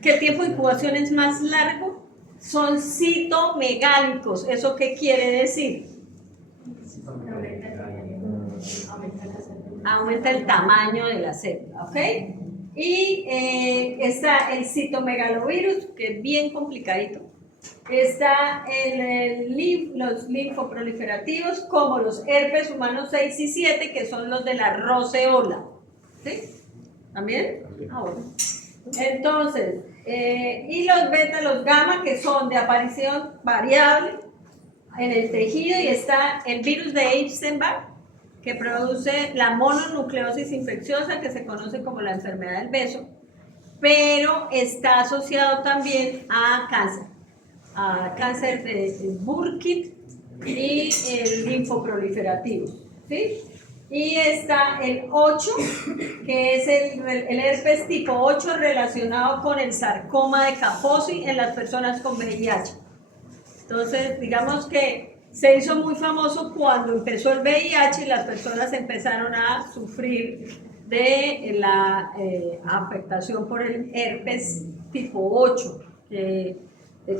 que el tiempo de incubación es más largo. Son citomegálicos. ¿Eso qué quiere decir? Aumenta el tamaño de la célula, ¿ok? Y está el citomegalovirus, que es bien complicadito. Está los linfoproliferativos, como los herpes humanos 6 y 7, que son los de la roceola. ¿Sí? ¿También? Ah, bueno. Entonces, y los beta, los gamma, que son de aparición variable en el tejido, y está el virus de Epstein-Barr, que produce la mononucleosis infecciosa, que se conoce como la enfermedad del beso, pero está asociado también a cáncer de Burkitt y el linfoproliferativo, ¿sí? Y está el 8, que es el herpes tipo 8 relacionado con el sarcoma de Kaposi en las personas con VIH. Entonces, digamos que se hizo muy famoso cuando empezó el VIH y las personas empezaron a sufrir de la afectación por el herpes tipo 8, que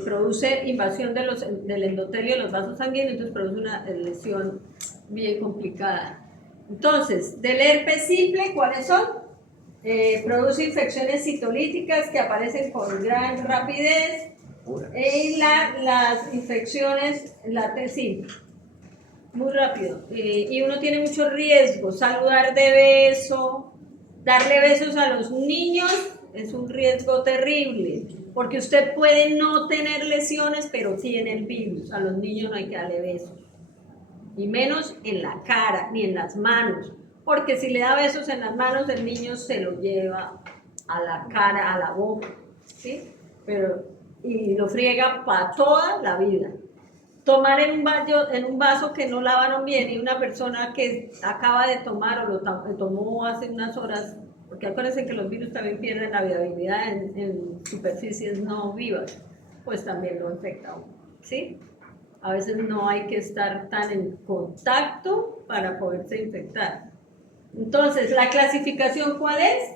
produce invasión del endotelio de los vasos sanguíneos, entonces produce una lesión bien complicada. Entonces, del herpes simple, ¿cuáles son? Produce infecciones citolíticas que aparecen con gran rapidez, y las infecciones simple, muy rápido, y uno tiene mucho riesgo. Saludar de beso, darle besos a los niños es un riesgo terrible, porque usted puede no tener lesiones, pero tiene el virus. A los niños no hay que darle besos, y menos en la cara, ni en las manos, porque si le da besos en las manos, el niño se lo lleva a la cara, a la boca, ¿sí? Y lo friega para toda la vida. Tomar en un vaso que no lavaron bien, y una persona que acaba de tomar o lo tomó hace unas horas, porque acuérdense que los virus también pierden la viabilidad en superficies no vivas, pues también lo infecta a uno, ¿sí? A veces no hay que estar tan en contacto para poderse infectar. Entonces, ¿la clasificación cuál es?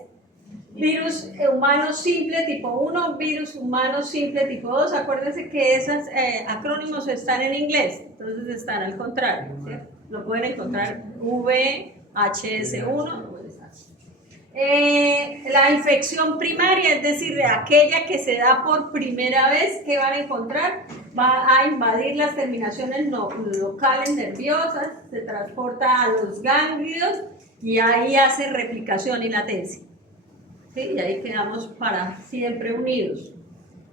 Virus humano simple tipo 1, virus humano simple tipo 2. Acuérdense que esos acrónimos están en inglés, entonces están al contrario, ¿cierto? Lo pueden encontrar VHS1. La infección primaria, es decir, aquella que se da por primera vez, que van a encontrar va a invadir las terminaciones locales nerviosas, se transporta a los ganglios y ahí hace replicación y latencia. ¿Sí? Y ahí quedamos para siempre unidos.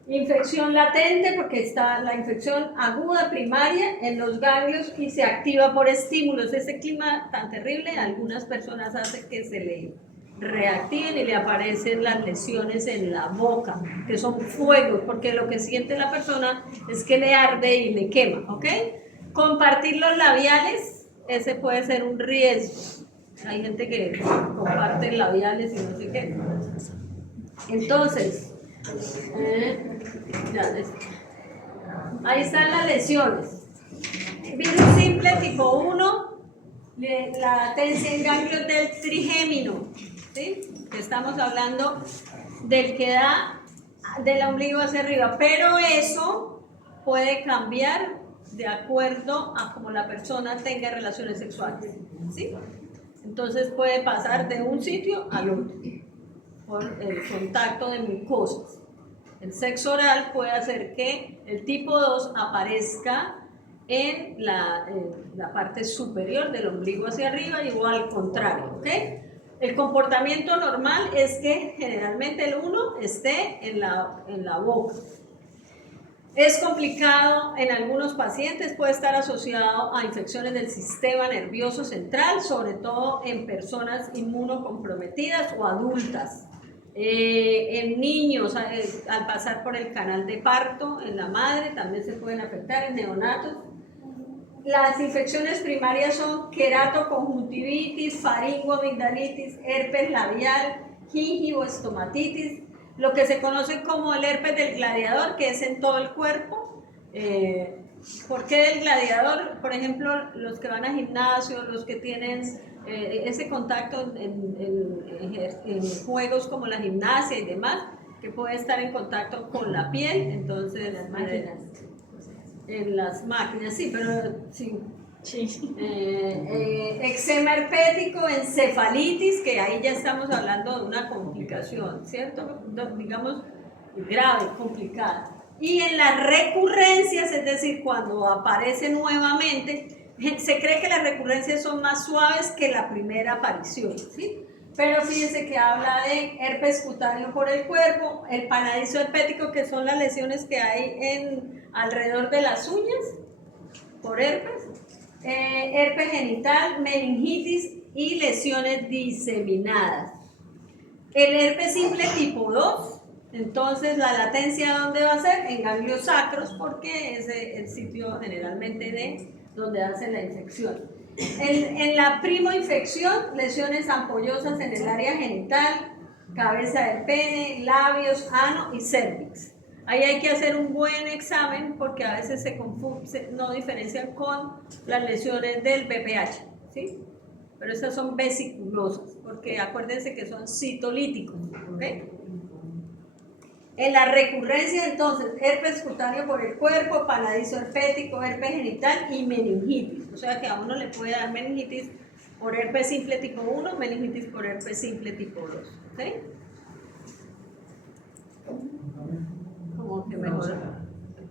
Infección latente, porque está la infección aguda primaria en los ganglios y se activa por estímulos. Ese clima tan terrible, algunas personas hacen que se le reactiven y le aparecen las lesiones en la boca, que son fuegos, porque lo que siente la persona es que le arde y le quema, ¿ok? Compartir los labiales, ese puede ser un riesgo. Hay gente que comparte labiales y no sé qué. Entonces, ahí están las lesiones. Virus simple tipo 1, la latencia en ganglios del trigémino, ¿sí? Estamos hablando del que da del ombligo hacia arriba, pero eso puede cambiar de acuerdo a cómo la persona tenga relaciones sexuales, ¿sí? Entonces puede pasar de un sitio al otro por el contacto de mucosas. El sexo oral puede hacer que el tipo 2 aparezca en la parte superior del ombligo hacia arriba y o al contrario, ¿ok? El comportamiento normal es que generalmente el 1 esté en la boca. Es complicado en algunos pacientes, puede estar asociado a infecciones del sistema nervioso central, sobre todo en personas inmunocomprometidas o adultas. En niños, al pasar por el canal de parto, en la madre también se pueden afectar, en neonatos. Las infecciones primarias son queratoconjuntivitis, faringoamigdalitis, herpes labial, gingivoestomatitis, lo que se conoce como el herpes del gladiador, que es en todo el cuerpo. ¿Por qué del gladiador? Por ejemplo, los que van a gimnasio, los que tienen ese contacto en juegos como la gimnasia y demás, que puede estar en contacto con la piel, entonces en las máquinas, sí, pero sí. Eczema herpético, encefalitis, que ahí ya estamos hablando de una complicación, ¿cierto? Digamos, grave, complicada. Y en las recurrencias, es decir, cuando aparece nuevamente, se cree que las recurrencias son más suaves que la primera aparición, ¿sí? Pero fíjense que habla de herpes cutáneo por el cuerpo, el panadizo herpético, que son las lesiones que hay alrededor de las uñas por herpes, herpes genital, meningitis y lesiones diseminadas. El herpes simple tipo 2, entonces la latencia ¿dónde va a ser? En ganglios sacros, porque es el sitio generalmente donde hace la infección. En la primoinfección, lesiones ampollosas en el área genital, cabeza del pene, labios, ano y cérvix. Ahí hay que hacer un buen examen porque a veces no diferencian con las lesiones del BPH, ¿sí? Pero estas son vesiculosas, porque acuérdense que son citolíticos, ¿ok? En la recurrencia, entonces, herpes cutáneo por el cuerpo, panadizo herpético, herpes genital y meningitis. O sea que a uno le puede dar meningitis por herpes simple tipo 1, meningitis por herpes simple tipo 2, ¿ok? Como que mejoró.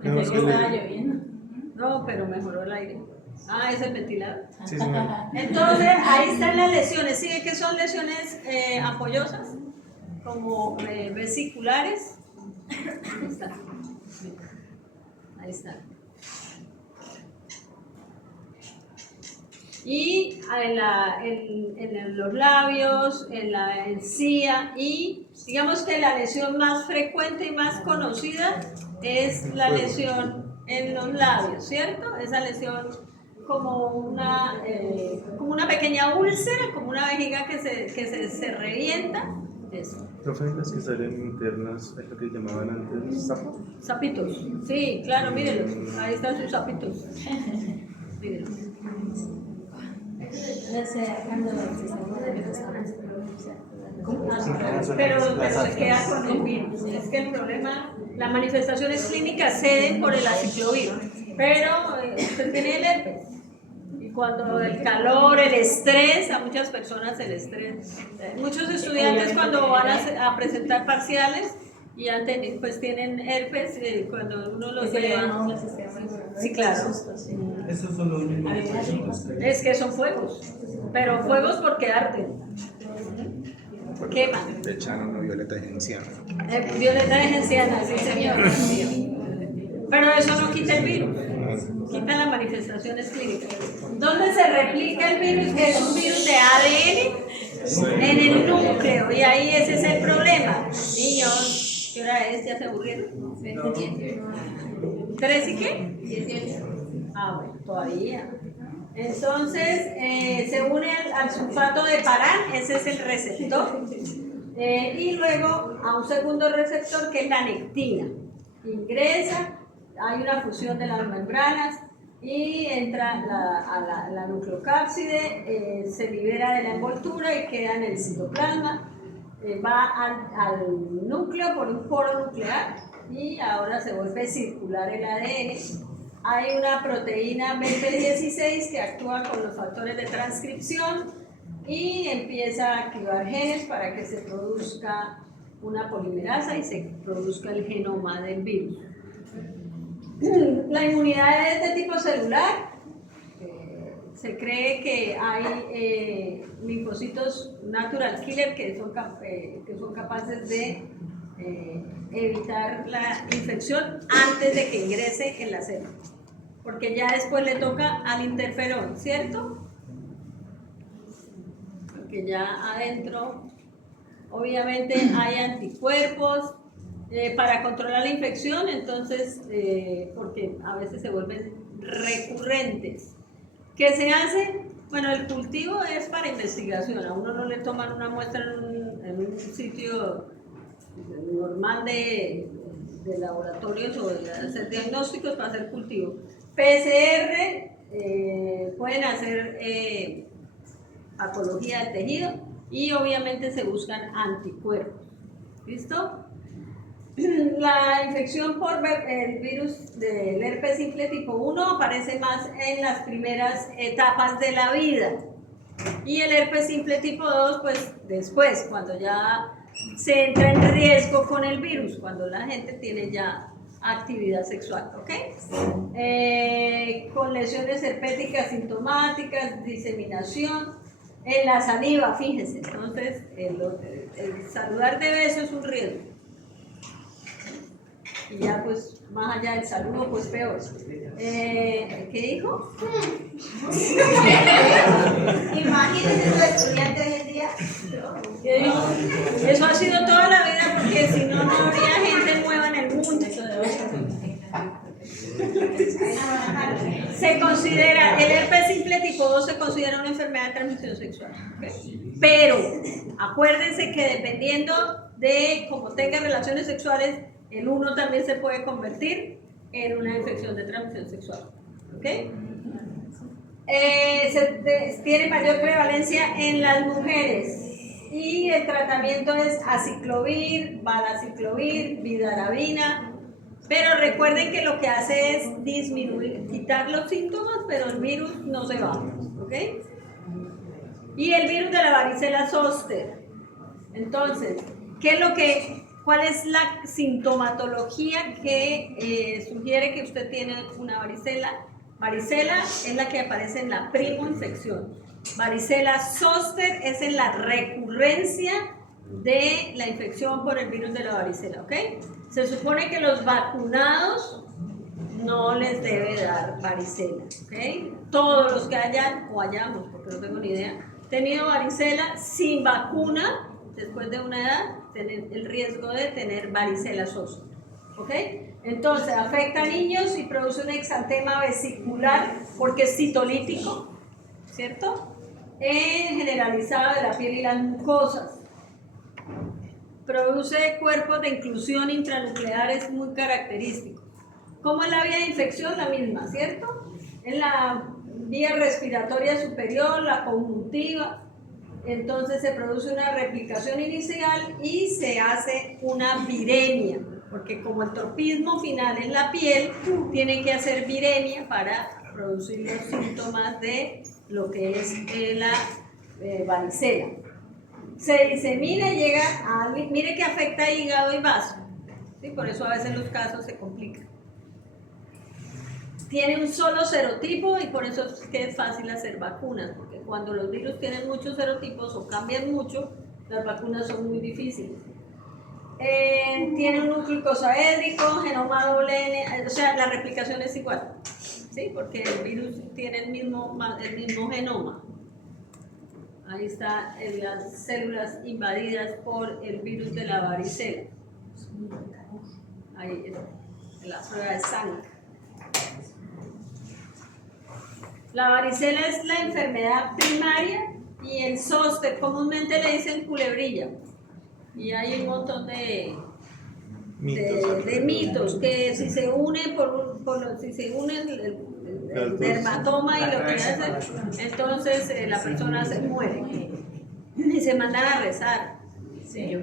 No, es que Estaba lloviendo. No, pero mejoró el aire. Ah, es el ventilador. Sí, sí, no. Entonces, ahí están las lesiones. ¿Sí? ¿Qué son lesiones ampollosas? Como vesiculares. Ahí está. Ahí está. Y en los labios, en la encía, y digamos que la lesión más frecuente y más conocida es la lesión en los labios, ¿cierto? Esa lesión como una pequeña úlcera, como una vejiga que se revienta. Eso. Profe, las que salen internas, es lo que llamaban antes sapos. Sapitos, sí, claro, mírenlos, ahí están sus sapitos. Mírenlos. Pero se queda con el virus. Es que el problema, las manifestaciones clínicas ceden por el aciclovir, pero usted tiene el herpes. Y cuando el calor, el estrés, a muchas personas el estrés. Muchos estudiantes cuando van a presentar parciales y pues tienen herpes cuando uno los Se ve. llevan un sistema. Sí, claro. Esos son los únicos. Es que son fuegos, pero fuegos porque arden. Queman. Le echaron una violeta genciana. Violeta de genciana, sí señor. Pero eso no quita el virus, quita las manifestaciones clínicas. ¿Dónde se replica el virus? Que es un virus de ADN en el núcleo, y ahí ese es el problema. Niños, ¿qué hora es? ¿Ya se aburrieron? 3 y qué? 18. Ah, bueno, todavía. Entonces, se une al sulfato de parán, ese es el receptor, y luego a un segundo receptor que es la nectina. Ingresa, hay una fusión de las membranas y entra a la nucleocápside, se libera de la envoltura y queda en el citoplasma, va al núcleo por un poro nuclear y ahora se vuelve circular el ADN. Hay una proteína BP16 que actúa con los factores de transcripción y empieza a activar genes para que se produzca una polimerasa y se produzca el genoma del virus. La inmunidad es de tipo celular. Se cree que hay linfocitos natural killer que son capaces de evitar la infección antes de que ingrese en la célula, porque ya después le toca al interferón, ¿cierto? Porque ya adentro obviamente hay anticuerpos para controlar la infección, entonces porque a veces se vuelven recurrentes. ¿Qué se hace? Bueno, el cultivo es para investigación, a uno no le toman una muestra en un sitio normal de laboratorios o de hacer diagnósticos para hacer cultivo. PCR, pueden hacer patología del tejido y obviamente se buscan anticuerpos. ¿Listo? La infección por el virus del herpes simple tipo 1 aparece más en las primeras etapas de la vida y el herpes simple tipo 2 pues después, cuando ya se entra en riesgo con el virus, cuando la gente tiene ya actividad sexual, ¿ok? Con lesiones herpéticas sintomáticas, diseminación en la saliva, fíjense, entonces el saludar de beso es un riesgo. Y ya pues más allá del saludo pues peor. ¿Qué dijo? Imagínense los estudiantes hoy en día. ¿Qué dijo? Eso ha sido toda la vida porque si no, no habría gente nueva en el mundo. Se considera, el herpes simple tipo 2 se considera una enfermedad de transmisión sexual, ¿okay? Pero acuérdense que dependiendo de cómo tenga relaciones sexuales, el 1 también se puede convertir en una infección de transmisión sexual, ¿ok? Tiene mayor prevalencia en las mujeres y el tratamiento es aciclovir, valaciclovir, vidarabina. Pero recuerden que lo que hace es disminuir, quitar los síntomas, pero el virus no se va, ¿ok? Y el virus de la varicela zoster. Entonces, ¿cuál es la sintomatología que sugiere que usted tiene una varicela? Varicela es la que aparece en la primoinfección. Varicela zoster es en la recurrencia de la infección por el virus de la varicela, ¿ok? Se supone que los vacunados no les debe dar varicela, ¿ok? Todos los que hayan, o hayamos, porque no tengo ni idea, tenido varicela sin vacuna, después de una edad, tener el riesgo de tener varicela zoster, ¿ok? Entonces, afecta a niños y produce un exantema vesicular porque es citolítico, ¿cierto? Generalizado de la piel y las mucosas. Produce cuerpos de inclusión intranucleares muy característicos. ¿Cómo es la vía de infección? La misma, ¿cierto? En la vía respiratoria superior, la conjuntiva. Entonces se produce una replicación inicial y se hace una viremia, porque como el tropismo final es la piel, tiene que hacer viremia para producir los síntomas de lo que es la varicela. Se disemina y llega a, mire que afecta hígado y vaso, ¿sí? Por eso a veces los casos se complican. Tiene un solo serotipo y por eso es que es fácil hacer vacunas, porque cuando los virus tienen muchos serotipos o cambian mucho, las vacunas son muy difíciles. Tiene un núcleo icosaédrico, genoma doble N, o sea, la replicación es igual, ¿sí? Porque el virus tiene el mismo genoma. Ahí están las células invadidas por el virus de la varicela. Ahí es la prueba de sangre. La varicela es la enfermedad primaria y el zóster comúnmente le dicen culebrilla. Y hay un montón de mitos que si se une si se une el dermatoma y lo que hace, entonces la persona se muere y se mandan a rezar. Sí.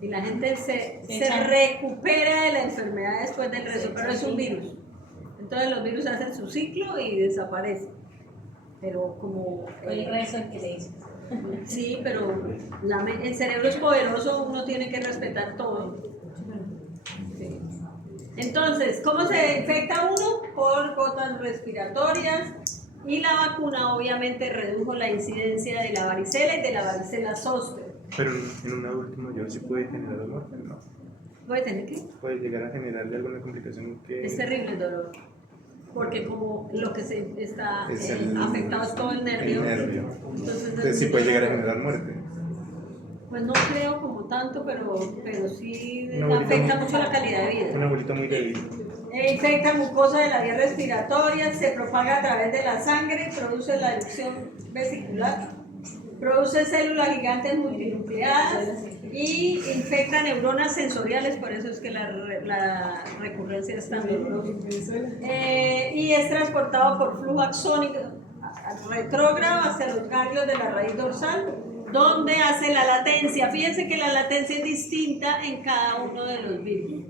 Y la gente se recupera de la enfermedad después del rezo, pero es un virus. Entonces los virus hacen su ciclo y desaparecen. Pero como... el rezo es que le dice. Sí, pero el cerebro es poderoso, uno tiene que respetar todo. Sí. Entonces, ¿cómo se infecta uno? Por gotas respiratorias, y la vacuna obviamente redujo la incidencia de la varicela y de la varicela zóster. Pero en un adulto mayor sí puede generar dolor, ¿no? ¿Puede tener qué? Puede llegar a generarle alguna complicación que... Es terrible el dolor, porque como lo que se está Es afectado es todo el nervio. Entonces sí puede llegar a generar muerte. Pues no creo como tanto, pero sí Una afecta bolita mucho la calidad de vida. Una bolita muy débil. Infecta mucosa de la vía respiratoria, se propaga a través de la sangre, produce la erupción vesicular, produce células gigantes multinucleadas y infecta neuronas sensoriales, por eso es que la recurrencia es tan dolorosa. Y es transportado por flujo axónico retrógrado hacia los ganglios de la raíz dorsal, donde hace la latencia. Fíjense que la latencia es distinta en cada uno de los virus.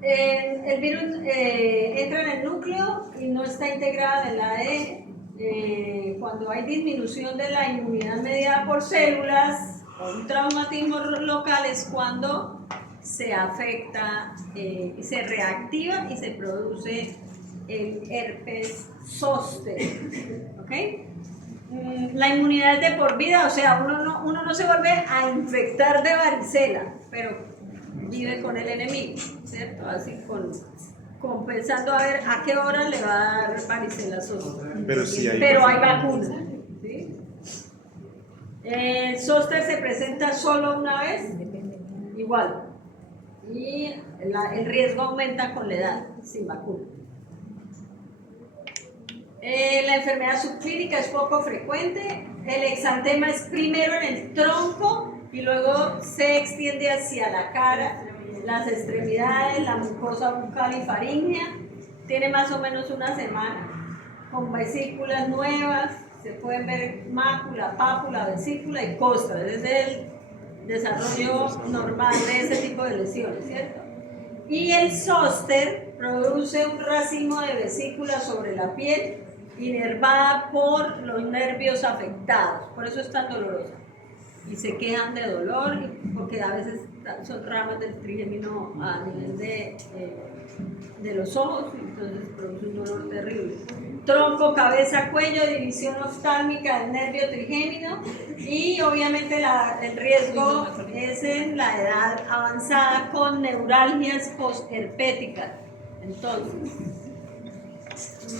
El virus entra en el núcleo y no está integrado en el ADN. Cuando hay disminución de la inmunidad mediada por células o un traumatismo local es cuando se afecta, se reactiva y se produce el herpes zóster. ¿Okay? La inmunidad es de por vida, o sea, uno no se vuelve a infectar de varicela, pero vive con el enemigo, ¿cierto? Así pensando a ver a qué hora le va a dar varicela zóster. Pero sí hay vacuna. ¿Sí? El zóster se presenta solo una vez, igual, y el riesgo aumenta con la edad, sin vacuna. La enfermedad subclínica es poco frecuente. El exantema es primero en el tronco y luego se extiende hacia la cara, las extremidades, la mucosa bucal y faríngea. Tiene más o menos una semana, con vesículas nuevas. Se pueden ver mácula, pápula, vesícula y costra. Ese es el desarrollo normal de ese tipo de lesiones, ¿cierto? Y el zóster produce un racimo de vesículas sobre la piel, inervada por los nervios afectados, por eso es tan dolorosa. Y se quejan de dolor, porque a veces son ramas del trigémino a nivel de los ojos, y entonces produce un dolor terrible. Tronco, cabeza, cuello, división oftálmica del nervio trigémino, y obviamente el riesgo es en la edad avanzada con neuralgias postherpéticas. Entonces,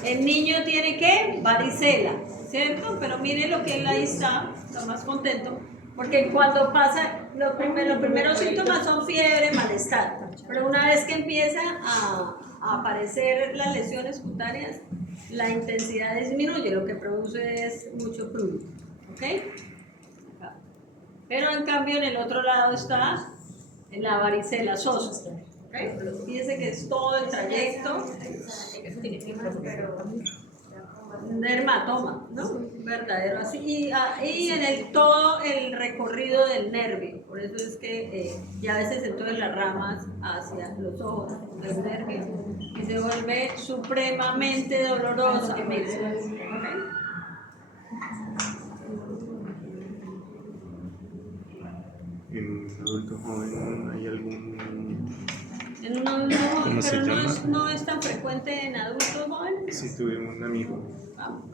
el niño tiene que varicela, ¿cierto? Pero mire lo que él ahí está más contento, porque cuando pasa, los primeros síntomas son fiebre, malestar, pero una vez que empieza a aparecer las lesiones cutáneas, la intensidad disminuye, lo que produce es mucho prurito, ¿ok? Pero en cambio en el otro lado está la varicela zoster. Okay. Fíjense que es todo el trayecto, un dermatoma, ¿no? Verdadero así, y en todo el recorrido del nervio, por eso es que y a veces en todas las ramas hacia los ojos del nervio, y se vuelve supremamente dolorosa. ¿Okay? En adulto joven hay algún... En un adulto joven, ¿Cómo se pero llama? no es tan frecuente en adultos jóvenes. Sí, tuve un amigo.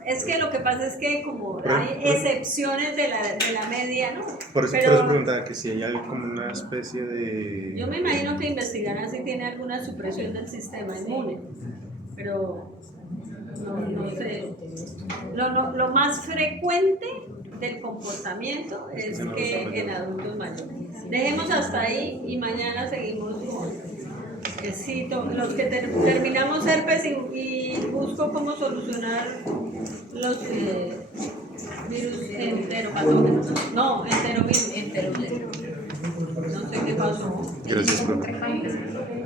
Es que lo que pasa es que como Pero- hay excepciones de la media, ¿no? Por eso preguntaba que si hay algo como una especie de... Yo me imagino que investigarán si tiene alguna supresión del sistema inmune, pero no sé. Lo más frecuente del comportamiento es que en adultos mayores. Dejemos hasta ahí y mañana seguimos con los que terminamos herpes y busco cómo solucionar los virus enteropatógenos. No, enterovirus. No sé qué pasó. Gracias, profe.